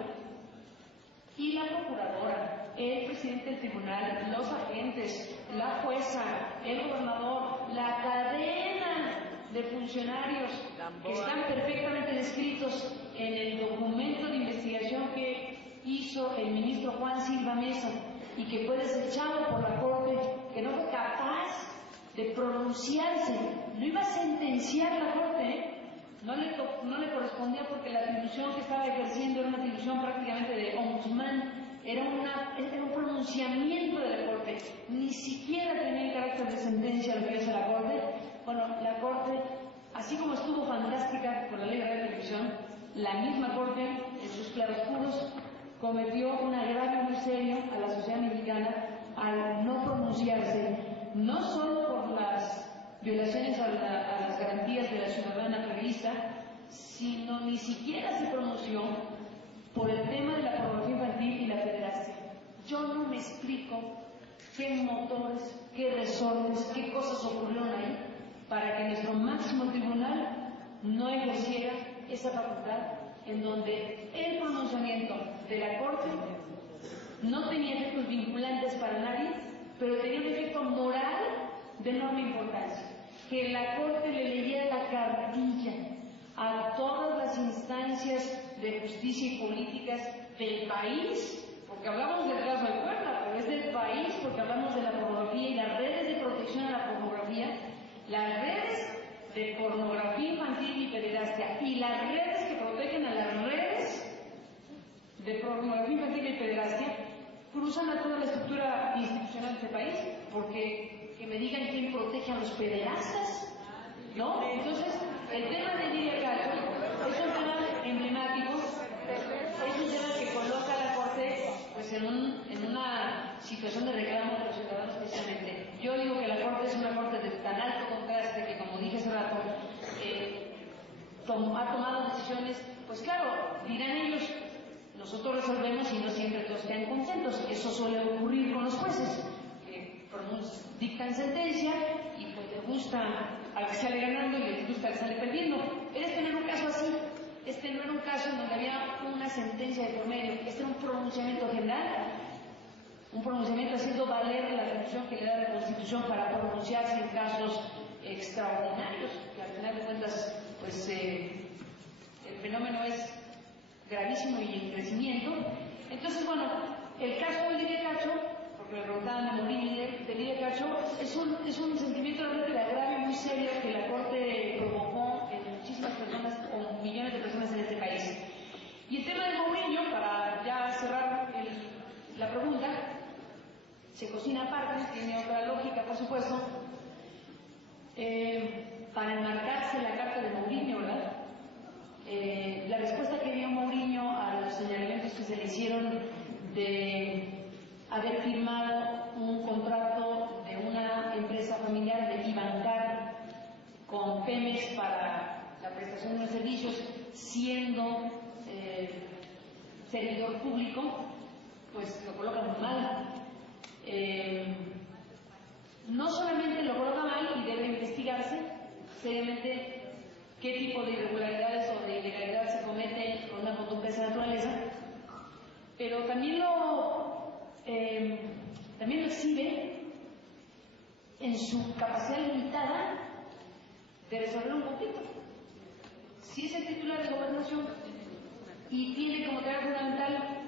y la procuradora, el presidente del tribunal, los agentes, la jueza, el gobernador, la cadena de funcionarios que están perfectamente descritos en el documento de investigación que hizo el ministro Juan Silva Mesa y que fue desechado por la Corte, que no fue capaz de pronunciarse, no iba a sentenciar la Corte, no le correspondía, porque la atribución que estaba ejerciendo era una atribución prácticamente de ombudsman, era un pronunciamiento de la Corte, ni siquiera tenía el carácter de sentencia lo que hizo la Corte. Bueno, la Corte, así como estuvo fantástica con la ley de radio y televisión, la misma Corte, en sus claroscuros, cometió un agravio muy serio a la sociedad mexicana al no pronunciarse, no solo por las violaciones a las garantías de la ciudadana periodista, sino ni siquiera se pronunció por el tema de la pornografía infantil y la pederastia. Yo no me explico qué motores, qué resortes, qué cosas ocurrieron ahí para que nuestro máximo tribunal no ejerciera esa facultad, en donde el pronunciamiento de la Corte no tenía efectos vinculantes para nadie, pero tenía un efecto moral de enorme importancia. Que la Corte le leyera la cartilla a todas las instancias de justicia y políticas del país, porque hablamos del caso de Puebla, pero es del país, porque hablamos de la pornografía y las redes de protección a la pornografía, las redes de pornografía infantil y pederastia, y las redes que protegen a las redes de pornografía infantil y pederastia, cruzan a toda la estructura institucional de este país, porque que me digan quién protege a los pederastas, ¿no? Entonces, el tema de Lidia Cacho es un tema emblemático, es un tema que coloca a la Corte pues en una situación de reclamo de los ciudadanos precisamente. Yo digo que la Corte es una Corte de tan alto contraste que, como dije hace rato, ha tomado decisiones, pues claro, dirán ellos, nosotros resolvemos y no siempre todos quedan contentos. Eso suele ocurrir con los jueces, que dictan sentencia y pues les gusta al que sale ganando y les gusta al que sale perdiendo. Pero este no era un caso así. Este no era un caso en donde había una sentencia de por medio. Este era un pronunciamiento general, un pronunciamiento haciendo valer la atribución que le da la Constitución para pronunciarse en casos extraordinarios, que al final de cuentas, pues el fenómeno es gravísimo y en crecimiento. Entonces, bueno, el caso de Lidia Cacho, porque me preguntaban a Morín de Lidia Cacho, es un sentimiento realmente de agravio muy serio que la Corte provocó en muchísimas personas, o millones de personas en este país. Y el tema de Mourinho, para ya cerrar se cocina aparte, tiene otra lógica, por supuesto, para enmarcarse la carta de Mourinho, ¿verdad? La respuesta que dio Mourinho a los señalamientos que se le hicieron de haber firmado un contrato de una empresa familiar de Ibancar con Pemex para la prestación de los servicios, siendo servidor público, pues lo coloca muy mal. No solamente lo coloca mal y debe investigarse seriamente qué tipo de irregularidades o de ilegalidad se comete con una conducta de esa naturaleza, pero también lo exhibe en su capacidad limitada de resolver un conflicto. Si es el titular de gobernación y tiene como tarea fundamental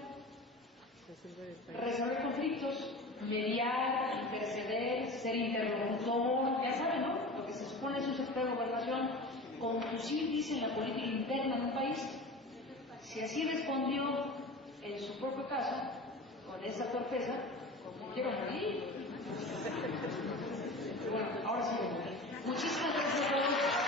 resolver conflictos, mediar, interceder, ser interlocutor, ya saben, ¿no? Lo que se supone es un secretario de gobernación, conducir, dice, en la política interna de un país. Si así respondió en su propio caso, con esa torpeza, como quiero morir. Bueno, ahora sí. Muchísimas gracias a todos.